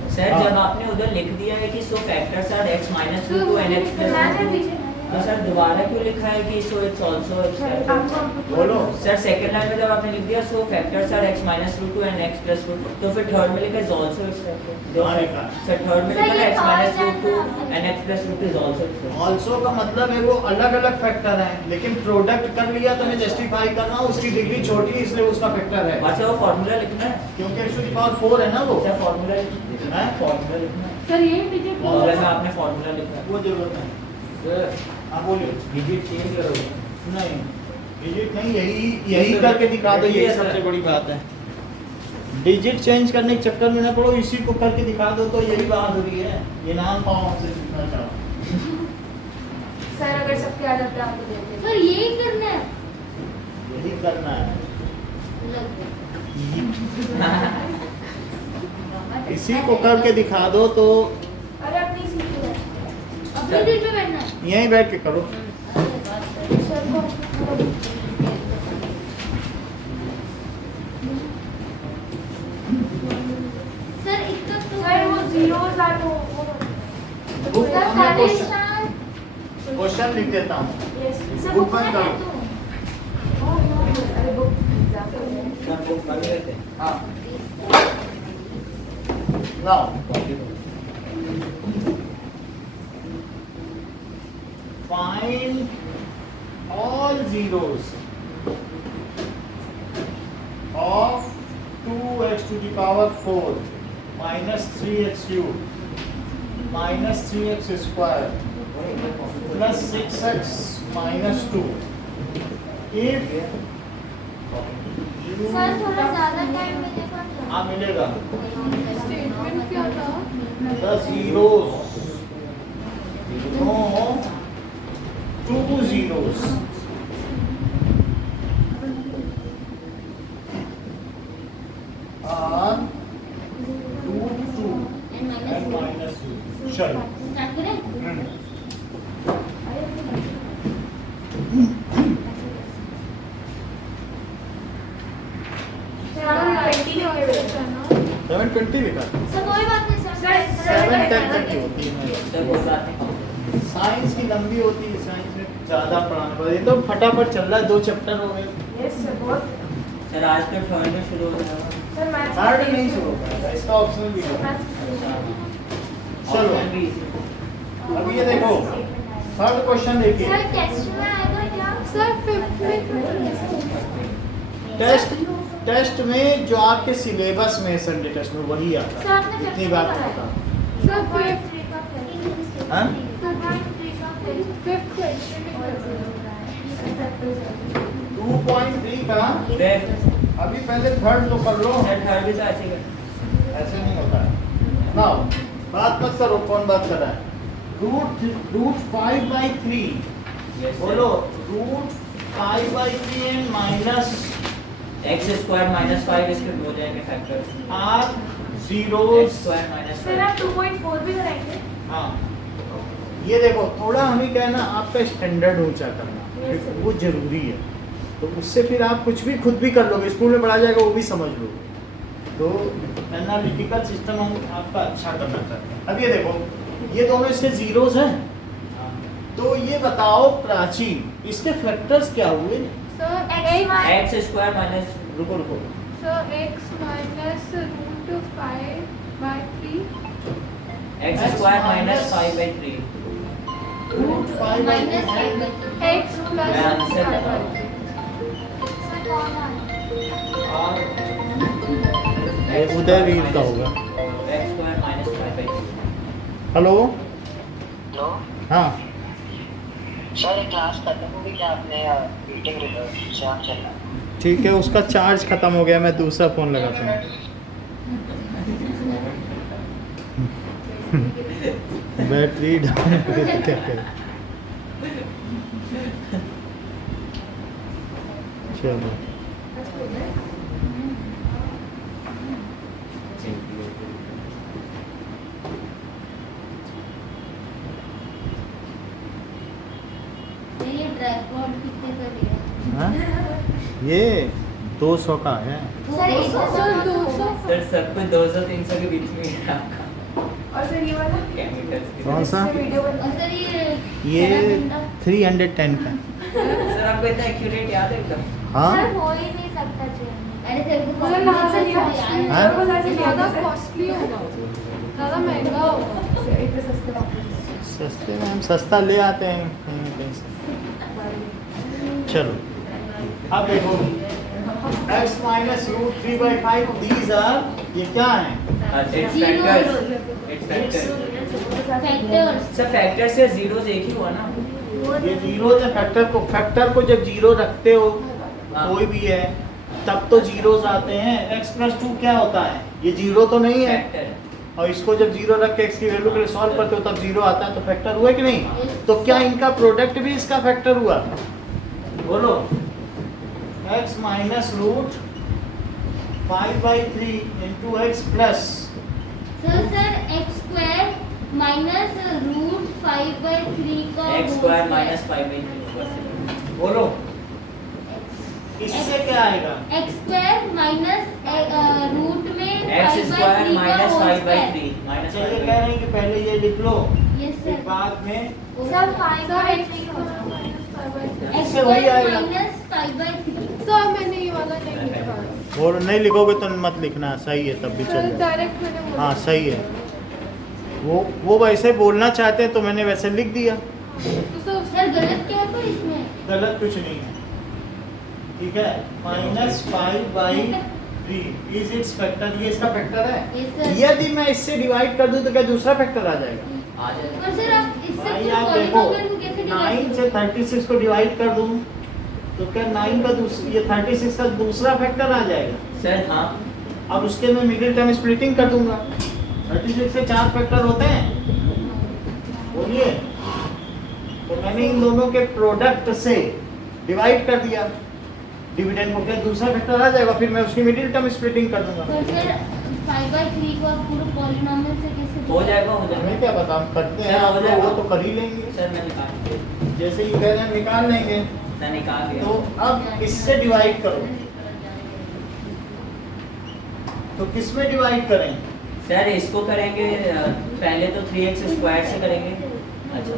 सर हाँ। जब आपने उधर लिख दिया है कि so factors are x minus root 2 and x plus मैंने root 2, पीछे तो सर दोबारा क्यों लिखा है कि so it's also x factor? आपको बोलो। सर सेकंड लाइन में जब आपने लिख दिया so factors are x minus root 2 and x plus root 2, तो फिर थर्ड में लिखा है आल्सो x factor। जो हाँ, लिखा है। सर थर्ड में सर, लिखा है ये x minus root 2 third and x plus root 2 is also x factor। Also का मतलब है वो अलग अलग फैक्टर हैं, लेकिन प्रोडक्ट कर लिया तो मैं जस्टिफाई कर रहा हूँ, उसकी डिग्री छोटी है इसलिए उसका फैक्टर है, बस वो फार्मूला लिखना है। क्योंकि एक्चुअली पावर 4 है ना वो। सर फार्मूला लिखना हैं? है, फार्मूला लिखना है। सर ये पीछे फार्मूला में आपने फार्मूला लिखा है। वो जरूरत है। सर हाँ बोलिए। डिजिट चेंज करोगे? नहीं, डिजिट नहीं, यही करके दिखा दो, यही सबसे बड़ी बात है। डिजिट चेंज करने के चक्कर में ना पड़ो, इसी को करके दिखा दो तो यही बात हो रही है। ये नाम पाओ हमसे सीखना चाहो। सर अगर सबके आ जाते हैं आपको देते सर यही करना है। यही करना है, इसी को करके दिखा दो तो अरे अपनी सीट पे अपने दिल पे बैठना है। यहीं बैठ के करो। सर को सर इसका तो सर वो जीरोस आर वो बुक सर में क्वेश्चन परेशान क्वेश्चन लिख देता हूँ। यस सर बुक बुक बंद में करो। अरे बुक एग्जाम सब बुक बंद रहते हैं। हाँ, now find all zeros of 2x to the power 4 minus 3x cubed minus 3x square plus 6x minus 2 if you sir थोड़ा ज्यादा टाइम मिलेगा क्या? हाँ मिलेगा स्टेटमेंट क्या था? the zeros no 2 zeros are root 2 and minus 2 चलो start करें? सेवन 20 लिखा सर कोई बात नहीं सर। 7 तक की होती है सर वो साथ में साइंस की लंबी होती है, साइंस में ज़्यादा पढ़ाना पड़ता है। ये तो फटाफट चल रहा है, 2 चैप्टर हो गए। यस सर बहुत सर आज तो थर्ड में शुरू हो जाएगा। सर मैथ्स थर्ड नहीं शुरू होगा, इसका ऑप्शन भी है। चलो ऑप्शन भी इसी। अब ये देखो थर्ड क्वेश्चन देखिए। सर टेस्ट में आएगा क्या? सर फिफ्थ में टेस्ट में जो आपके सिलेबस में संडे टेस्ट में वही आता सर है। आपने इतनी फिफ्थ बात में बता। सर फिफ्थ हाँ? फिफ्थ क्वेश्चन 2.3 का फिफ्थ अभी पहले थर्ड तो कर लो, सर थर्ड भी तो ऐसे ही कर। ऐसे नहीं होता है। नाउ बात मत करो, कौन बात कर रहा है? Root 5/3 Yes, sir. बोलो root 5/3 and minus x square minus 5 इसके हो जाएंगे factor. Are x zeros. Square minus sir आप 2.4 भी कराएंगे हाँ ये देखो थोड़ा हमें क्या है ना, आपका स्टैंडर्ड ऊंचा करना Yes, sir. वो जरूरी है। तो उससे फिर आप कुछ भी खुद भी कर लोगे, स्कूल में पढ़ा जाएगा वो भी समझ लो। तो एनालिटिकल सिस्टम हम आपका अच्छा करना चाहते हैं। अब ये देखो ये दोनों इसके जीरोस हैं, तो ये बताओ प्राचीन इसके फैक्टर्स क्या हुए? सर x स्क्वायर माइनस रुको रुको sir x minus root 5/3 x square minus 5/3 root 5/3 minus x plus मैं आंसर बता 5/3 सर कौन है? और ये उदयवीर का होगा। x square minus 5/3। Hello hello हाँ सर ये क्लास खत्म हो गई क्या? आपने मीटिंग एग्जाम चल रहा है। ठीक है, उसका चार्ज खत्म हो गया, मैं दूसरा फ़ोन लगाता हूँ। बैटरी डाउन हो गई तो क्या करें? चलो ये ट्राइपॉड कितने का लिया? हाँ? ये 200 का है। सर एक सर 200 सर सब कुछ 200-300 के बीच में ही है आपका और सर ये वाला केमिकल्स की। कौन सा? वीडियो और बना सर ये 310 का। सर आपको इतना एक्यूरेट याद है एकदम? हाँ सर हो ही नहीं सकता चेंज। अरे सर को सर कहाँ से लिया? हाँ? सर को कहाँ से लिया? ज़्यादा कॉस्टली होगा, ज़्यादा महंगा होगा। सर इतने सस्ते वापस सस्ते में हम सस्ता ले आते हैं कहीं ना कहीं से। चलो अब देखो x minus root 3/5 these are, ये क्या है? It's Zeros. Factors. It's factor. Factors. Sir factor से जीरोस एक ही हुआ ना? ये जीरो है फैक्टर को जब जीरो रखते हो हाँ। कोई भी है तब तो जीरोस आते हैं। x प्लस 2 क्या होता है? ये जीरो तो नहीं है, फैक्टर है। और इसको जब जीरो रख के x की वैल्यू के लिए सॉल्व करते हो तब जीरो आता है, तो फैक्टर हुआ कि नहीं? तो क्या इनका प्रोडक्ट भी इसका फैक्टर हुआ? बोलो। x minus root 5/3 into x plus sir x square minus root 5/3 का x स्क्वायर माइनस 5/3। बोलो, इससे क्या आएगा? x स्क्वायर माइनस रूट में x स्क्वायर 5/3 का माइनस होल 5/3 माइनस अच्छा, ये कह रहे हैं कि पहले ये लिख लो, यस फिर सर। बाद में सर 5/3 हो minus जाएगा। 5/3। x इससे वही स्क्वायर आएगा। माइनस 5/3। सर मैंने ये वाला नहीं लिखा है। और नहीं लिखोगे तो मत लिखना, सही है तब भी सर चलेगा। डायरेक्ट मैंने बोला। हाँ सही है, वो वैसे बोलना चाहते हैं तो मैंने वैसे लिख दिया। तो सर सर गलत क्या था इसमें? गलत कुछ नहीं है, ठीक है। माइनस 5/3 इज इट्स फैक्टर, ये इसका फैक्टर है। Yes sir. यदि मैं इससे डिवाइड कर दूं तो क्या दूसरा फैक्टर आ जाएगा? आ जाएगा। पर सर आप इससे भाई पूरे आप देखो, पॉलिनोमियल को कैसे 9 डिवाइड से 36 को डिवाइड कर दूं तो क्या 9 का ये 36 का दूसरा फैक्टर आ जाएगा? सर हाँ, अब उसके मैं मिडिल टर्म स्प्लिटिंग कर दूंगा। 36 से 4 फैक्टर होते हैं, बोलिए। तो मैंने इन दोनों के प्रोडक्ट से डिवाइड कर दिया, डिविडेंड को क्या दूसरा फैक्टर आ जाएगा, फिर मैं उसकी मिडिल टर्म स्प्लिटिंग कर दूंगा। पर सर 5/3 को आप पूरे पॉलिनोमियल से कैसे हो जाएगा हो जाएगा। हमें क्या पता, हम करते हैं, सर, हो आप लोग जाएगा। वो तो कर ही लेंगे। सर मैं निकाल दिया। जैसे ही कह रहे हैं निकाल लेंगे, मैं निकाल दिया। तो अब इससे डिवाइड करो, तो किस में डिवाइड करें? सर इसको करेंगे पहले तो 3x स्क्वायर से करेंगे। अच्छा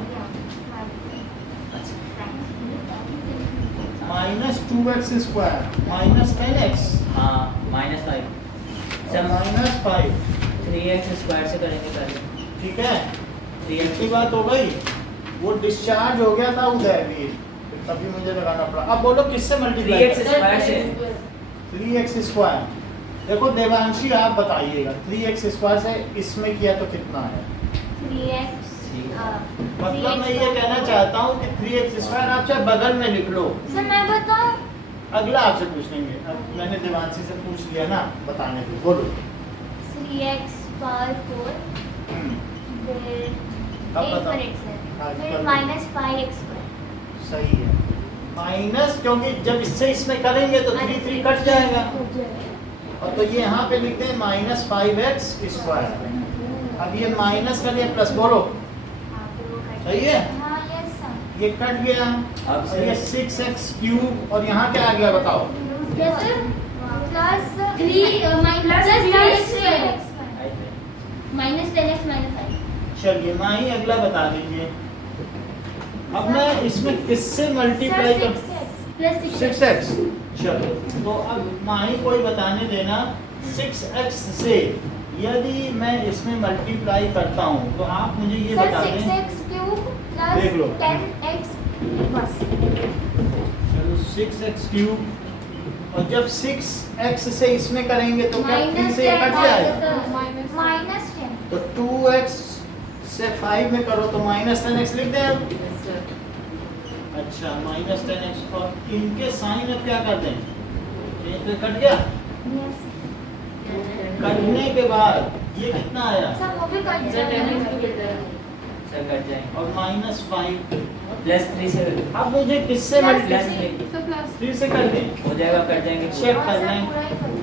minus 2x square minus 10x हाँ -5 सर माइनस 5, 3x स्क्वायर से करेंगे पहले। ठीक है। 3x की बात हो गई, वो डिस्चार्ज हो गया था उधर भी, तभी मुझे लगाना पड़ा। अब बोलो किससे मल्टीप्लाई 3x स्क्वायर से 3x स्क्वायर। देखो देवांशी आप बताइएगा, 3x स्क्वायर से इसमें किया तो कितना है? 3x मतलब मैं ये कहना चाहता हूँ कि 3x स्क्वायर आप चाहे बगल में लिख लो, सर मैं बताऊं? अगला आपसे पूछ लेंगे। अब मैंने देवांशी से पूछ लिया ना, बताने को बोलो। 3x पावर 4 फिर अब 8 बताओ। पर x है, हाँ, फिर कर लो। Minus 5x square. सही है, माइनस, क्योंकि जब इससे इसमें करेंगे तो 3 कट जाएगा, और तो ये यहाँ पे लिखते हैं माइनस 5x स्क्वायर। अब ये माइनस कर लिया, प्लस बोलो, सही है। हाँ यस सर। ये कट गया, अब और ये 6x क्यूब, और यहाँ क्या आ गया बताओ? क्या sir? Plus 3 minus 3x square है। Minus 10x minus 5। चलिए माही अगला बता दीजिए। अब मैं इसमें किससे मल्टीप्लाई कर? 6x plus 6x। चलो, तो अब माही कोई बताने देना, 6x से यदि मैं इसमें मल्टीप्लाई करता हूँ तो आप मुझे ये सर बता दें। 6x क्यूब देख लो। प्लस 10x बस। चलो 6x क्यूब, और जब 6x से इसमें करेंगे तो क्या 3 माइनस से ये कट 10 जाएगा? Minus minus 10। तो 2x से 5 में करो तो माइनस 10x लिख दें अब। अच्छा माइनस 10x, और इनके साइन अब क्या कर दें? ये तो कट गया, यस कटने के बाद ये कितना आया? सर वो भी कट जाएगा। सर कट जाएंगे। और माइनस 5। प्लस 3 से अब मुझे किससे Plus multiply? Plus 3 sir plus 3 से कर दें, हो जाएगा, कट जाएंगे। चेक हाँ, कर सर, लें। पूरा ही कर दो।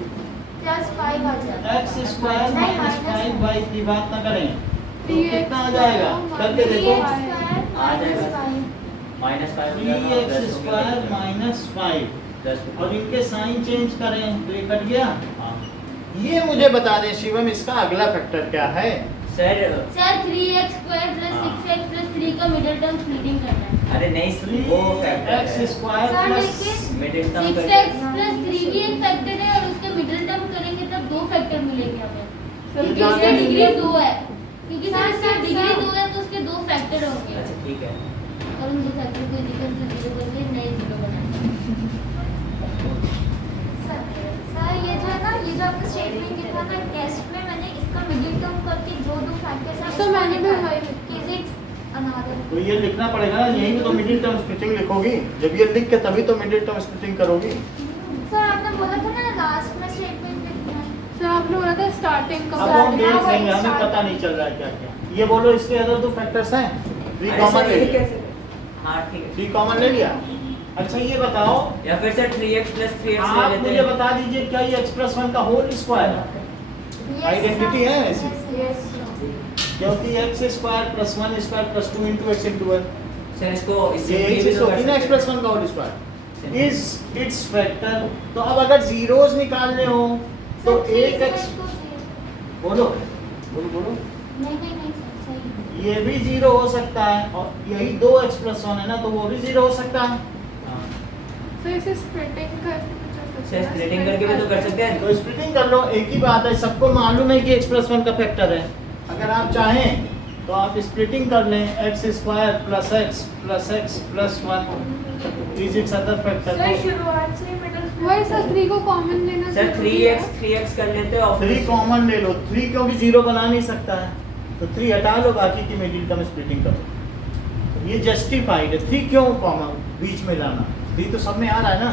प्लस 5 आ जाएगा। x स्क्वायर नहीं, माइनस minus 5/3 बात ना करें, तो 3x कितना आ जाएगा? करके देखो। 3x स्क्वायर आ जाएगा। माइनस 5। -5 हो जाएगा, 3x प्लस हो गया, स्क्वायर माइनस 5, प्लस हो और गया। इनके साइन चेंज करें तो ये कट गया। हाँ ये मुझे बता दें शिवम, इसका अगला फैक्टर क्या है? Sir, sir 3x square plus 6x plus 3 का मिडिल टर्म स्प्लिटिंग करना है। अरे नहीं, वो फैक्टर x है। स्क्वायर सर, प्लस लेकिन मिडिल टर्म 6x प्लस 3 भी एक फैक्टर है, और उसका मिडिल टर्म करेंगे तब 2 फैक्टर मिलेंगे हमें, क्योंकि उसकी डिग्री 2 है। क्योंकि सर इसकी सर, डिग्री सर। 2 है तो उसके 2 फैक्टर होंगे, अच्छा ठीक है। और उन 2 फैक्टर को इक्वल टू 0 करके नए 0 बनाएंगे। सर ये जो है ना, ये जो आपने स्टेटमेंट किया था ना टेस्ट में, मैंने इसका मिडिल टर्म करके जो दो फैक्टर्स हैं सर मैंने भी वही इज इट अनदर। तो ये लिखना पड़ेगा ना, यही भी तो मिडिल टर्म स्प्लिटिंग लिखोगी, जब ये लिख के तभी तो मिडिल टर्म स्प्लिटिंग करोगी। सर आपने बोला था ना लास्ट में स्टेटमेंट लिखना है। सर आपने बोला था स्टार्टिंग का अब हम देख लेंगे, हमें पता नहीं चल रहा है क्या क्या। ये बोलो इसके अदर दो फैक्टर्स हैं, 3 अरे कॉमन सर, ले ये लिया, कैसे? हाँ ठीक है। 3 कॉमन ले लिया। अच्छा ये बताओ, या फिर सर 3x + 3x ले आप लेते मुझे हैं। बता दीजिए क्या ये x+1 का होल स्क्वायर है? आइडेंटिटी है ऐसी? क्योंकि x² + 1² + 2 × x × 1 सर इसको इससे ये भी चीज तो होगी कर ना सकते हैं। x+1 का whole square is it's factor. तो अब अगर जीरोस निकालने हो तो एक x बोलो बोलो बोलो, नहीं सर सही। ये भी 0 हो सकता है और यही 2x+1 है ना, तो वो भी 0 हो सकता है। हाँ। सर इसे स्प्लिटिंग करके सर स्प्लिटिंग करके भी तो कर सकते हैं। तो स्प्लिटिंग कर लो, एक ही बात है, सबको मालूम है कि x+1 का फैक्टर है। अगर आप चाहें तो आप स्प्लिटिंग कर लें, x² + x + x + 1 is it's other factor. Sir शुरुआत से मिडिल वही सर 3 को कॉमन लेना सर जरूरी 3x कर लेते हैं और 3 कॉमन ले लो, 3 क्योंकि 0 बना नहीं सकता है तो 3 हटा लो, बाकी की मिडिल टर्म स्प्लिटिंग करो। ये जस्टिफाइड है, 3 क्यों कॉमन बीच में लाना, 3 तो सब में आ रहा है ना,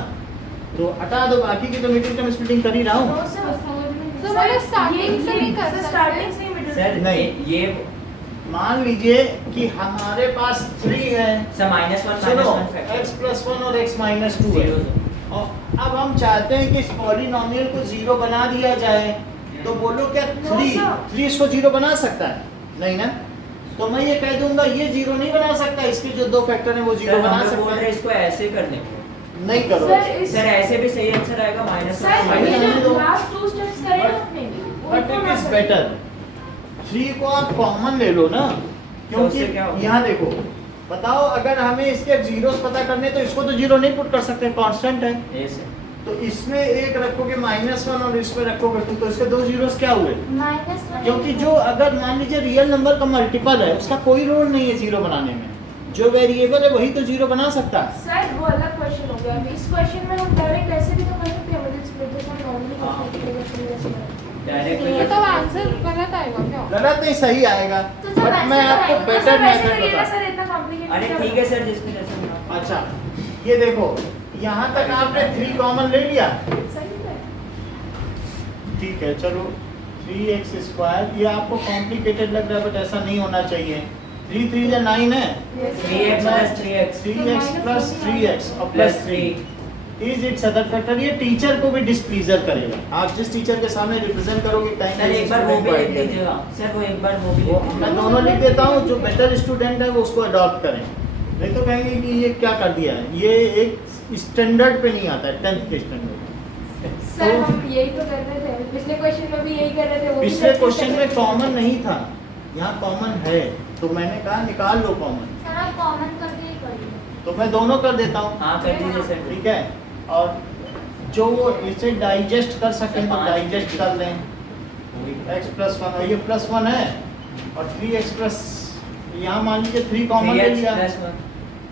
तो हटा दो, बाकी की तो मिडिल टर्म स्प्लिटिंग कर ही रहा हूँ। सर मैंने स्टार्टिंग से नहीं कर स्टार्टिंग से मिडिल सर नहीं। ये मान लीजिए कि हमारे पास 3 है, सर -1 सुनो -1 फैक्टर x+1 और x - 2 है, और अब हम चाहते हैं कि इस पॉलिनोमियल को 0 बना दिया जाए, तो बोलो क्या 3 इसको 0 बना सकता है? नहीं ना, तो मैं ये कह दूंगा ये 0 नहीं बना सकता, इसके जो दो फैक्टर हैं वो 0 बना बोल सकता रहे है। इसको ऐसे कर देंगे। नहीं करो सर इस सर ऐसे भी सही आंसर आएगा -1 सर ये रहने दो। जो लास्ट 2 स्टेप्स करे ना आपने बट इट इज बेटर 3 को आप कॉमन ले लो ना, क्योंकि उससे क्या होगा? यहाँ देखो, बताओ अगर हमें इसके जीरोस पता करने तो इसको तो 0 नहीं पुट कर सकते, कांस्टेंट है, ये सर तो इसमें एक रखोगे -1 और इसमें रखोगे 2, तो इसके 2 जीरोस क्या हुए? -1 क्योंकि जो अगर मान लीजिए रियल नंबर का मल्टीपल है उसका कोई रोल नहीं है 0 बनाने में, जो वेरिएबल है वही तो 0 बना सकता है। सर वो अलग क्वेश्चन हो गया। अभी इस क्वेश्चन में हम डायरेक्ट ऐसे भी तो कर सकते हैं, मिडिल स्प्लिट जैसे हम नॉर्मली हाँ। करते हैं जैसे डायरेक्ट ये तो आंसर गलत आएगा क्या? गलत नहीं, सही आएगा, तो सर बट मैं आपको बेटर मेथड करिए ना बता। सर, इतना कॉम्प्लिकेटेड अरे ठीक है सर जिसमें जैसे बना। अच्छा ये देखो, यहाँ तक आपने 3 कॉमन ले लिया, सही है। ठीक है चलो 3x², ये आपको कॉम्प्लिकेटेड लग रहा है बट ऐसा नहीं होना चाहिए। 3 3 या 9 है, 3x + 3x 3x + 3x और plus 3 is it's other factor. ये टीचर को भी डिस्प्लीजर करेगा, आप जिस टीचर के सामने रिप्रेजेंट करोगे टाइम सर एक बार वो भी लिख दीजिएगा। सर वो एक बार वो भी लिख मैं दीजिएगा। दोनों लिख देता हूँ, जो बेटर स्टूडेंट है वो उसको अडॉप्ट करें, नहीं तो कहेंगे कि ये क्या कर दिया है, ये एक स्टैंडर्ड पे नहीं आता है, 10th के स्टैंडर्ड। सर हम यही तो कर रहे थे, पिछले क्वेश्चन में भी यही कर रहे थे। वो भी पिछले सर क्वेश्चन में कर रहे थे। कॉमन नहीं था, यहाँ कॉमन है, तो मैंने कहा निकाल लो कॉमन, सर आप कॉमन करके ही करिए। तो मैं दोनों कर देता हूँ, हाँ कर दीजिए सर। ठीक है। और जो वो इसे डाइजेस्ट कर सकें तो पाँच। डाइजेस्ट कर लें, x+1 और ये +1 है और 3x+, यहाँ मान लीजिए 3 कॉमन ले 3x लिया, + 1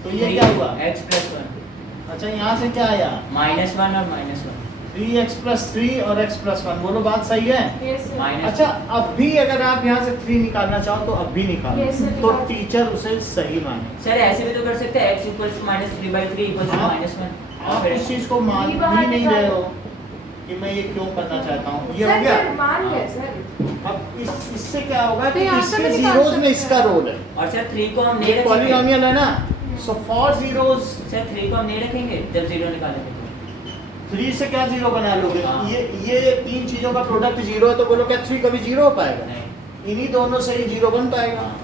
तो ये क्या हुआ? x + 1 अच्छा यहाँ से क्या आया? -1 और -1 3x + 3 और x+1, बोलो बात सही है? Yes, sir. माइनस अच्छा अब भी अगर आप यहाँ से 3 निकालना चाहो तो अब भी निकालो, Yes, sir, तो निकाल। टीचर उसे सही माने। सर ऐसे भी तो कर सकते हैं x = -3/3 = हाँ। -1 आप इस चीज को मान ये बाहर भी नहीं रहे निकालो। हो कि मैं ये क्यों करना चाहता हूँ, ये हो सर गया। सर मान गए सर। अब इससे क्या होगा तो कि यहाँ से इसके भी निकाल जीरोस में सकते इसका हैं। रोल है, और सर 3 को हम नहीं ये रखेंगे। पॉलिनोमियल है ना, सो फॉर जीरोस सर 3 को हम नहीं रखेंगे जब 0 निकालेंगे तो। 3 से क्या 0 बना लोगे? हाँ। ये 3 चीजों का प्रोडक्ट 0 है, तो बोलो क्या 3 कभी 0 हो पाएगा? नहीं इन्हीं दोनों से ही 0 बन पाएगा, हाँ।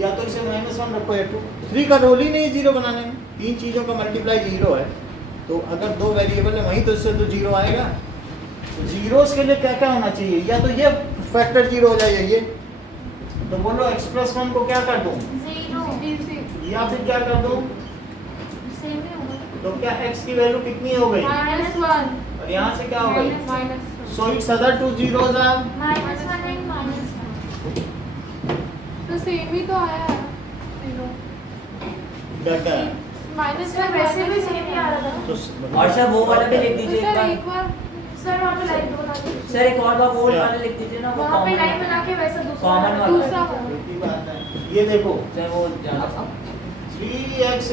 या तो इसे -1 रखो या 2। 3 का रोल ही नहीं 0 बनाने में, 3 चीज़ों का मल्टीप्लाई 0 है, तो अगर 2 वेरिएबल है वहीं तो इससे तो 0 आएगा। तो जीरोस के लिए क्या क्या होना चाहिए? या तो ये फैक्टर 0 हो जाए ये, तो बोलो x+1 को क्या कर दूं, 0 इजी या फिर क्या कर दूं, सेम ही होगा। तो क्या x की वैल्यू कितनी हो गई -1 और यहाँ से क्या हो गई? -1 so it's other 2 zeros are -1 and -1 तो सेम ही तो आया है 0 क्या क्या है? सर वैसे भी सेम ही आ रहा था। तो और सर वो वाला भी लिख तो दीजिए सर एक एक बार। बार सर वहाँ पे लाइन बना दीजिए। सर एक और बार वो क्या? वाला लिख दीजिए ना, वो वहाँ पे कॉमन लाइन बना के वैसा दूसरा Common वाला। दूसरा एक ही बात है, ये देखो सर वो ज्यादा 3x²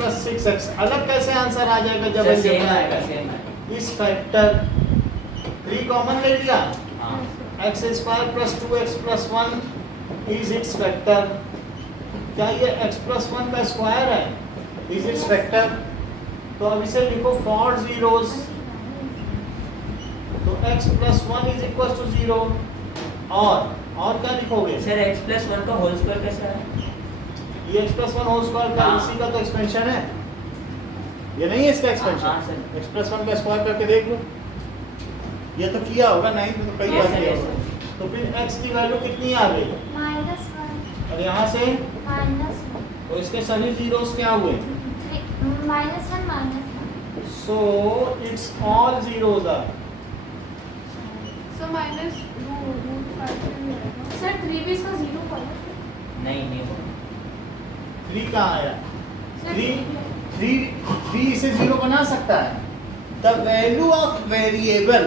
+ 6x, अलग कैसे आंसर आ जाएगा जब सर अलजेब्रा सेम आएगा आएगा? सेम आएगा। इस फैक्टर 3 कॉमन ले लिया, हाँ x square plus 2x plus 1 is it's factor. क्या ये x प्लस 1 का स्क्वायर है? Is it's factor. तो अब इसे लिखो फॉर जीरोस, तो x plus 1 is equal to 0। और क्या लिखोगे? सर x प्लस 1 का होल स्क्वायर कैसा है? ये x प्लस 1 होल स्क्वायर का हाँ। इसी का तो एक्सपेंशन है, ये नहीं है इसका हाँ, एक्सपेंशन। सर। x प्लस 1 का स्क्वायर करके देख लो, ये तो किया होगा, नहीं तो कई Yes, बार sir, किया yes, होगा। तो फिर x की वैल्यू कितनी आ गई? -1 और यहाँ से -1 तो इसके सभी जीरोस क्या हुए? -1 so it's all zeros are. So minus root 5 में रहेगा। सर 3 भी इसका 0 पर है। नहीं होगा। 3 कहाँ आया? सर 3 इसे 0 बना सकता है। The value of variable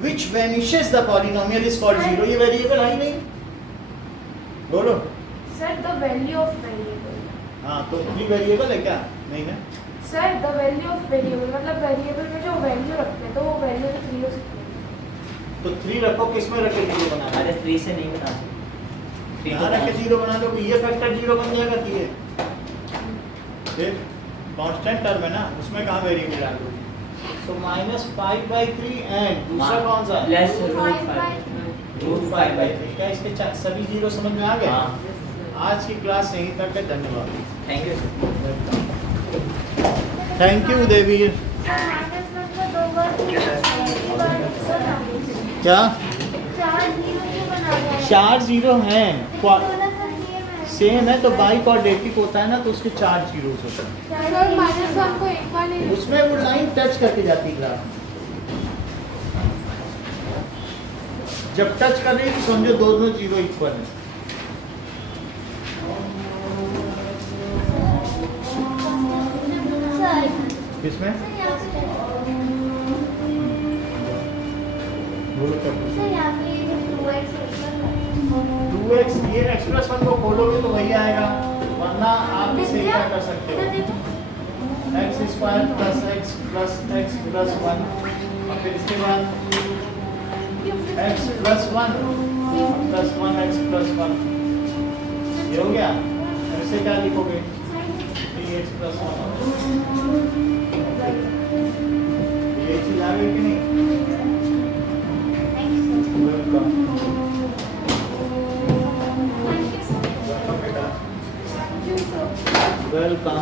which vanishes the polynomial is called 0। ये वेरिएबल है ही नहीं, बोलो। Sir the value of variable. हाँ, तो 3 वेरिएबल है क्या? नहीं ना। Sir the value of variable मतलब वेरिएबल में जो वैल्यू रखते हैं तो वो वैल्यू 3 हो सकती है। तो 3 रखो, किस में रखे 0 बना? अरे 3 से नहीं बना सकते। यहाँ रखे 0 बना दो, ये फैक्टर 0 बन जाएगा कि ये फिर कांस्टेंट टर्म है ना, उसमें कहाँ वेरिएबल डाल दो। सो -5/3 एंड दूसरा कौन सा? Plus root 5/3। क्या इसके सभी 0 समझ में आ गए? हाँ आज की क्लास यहीं तक है, धन्यवाद। Thank you sir. Thank you Devir. -1 को 2 बार क्या 4 0 क्यों बना दिया? 4 0 हैं, दोनों का सेम है। सेम है तो बाई क्वाड्रेटिक होता है ना, तो उसके 4 जीरोस होते हैं। सर -1 को एक बार नहीं उसमें वो लाइन टच करके जाती है ग्राफ। जब टच कर रही है तो समझो दोनों 0 इक्वल है। सर किसमें? यहाँ पे बोलो क्या पूछो। सर यहाँ पे ये जो 2x है 2x, ये x प्लस 1 को खोलोगे तो वही आएगा, वरना आप इसे क्या कर सकते हो? x square plus x plus x plus 1 और फिर इसके बाद x plus 1 plus 1x plus 1, ये हो गया। और इसे क्या लिखोगे? 3x plus 1। ये चीज आ गई कि नहीं? वेलकम। वेलकम बेटा, वेलकम।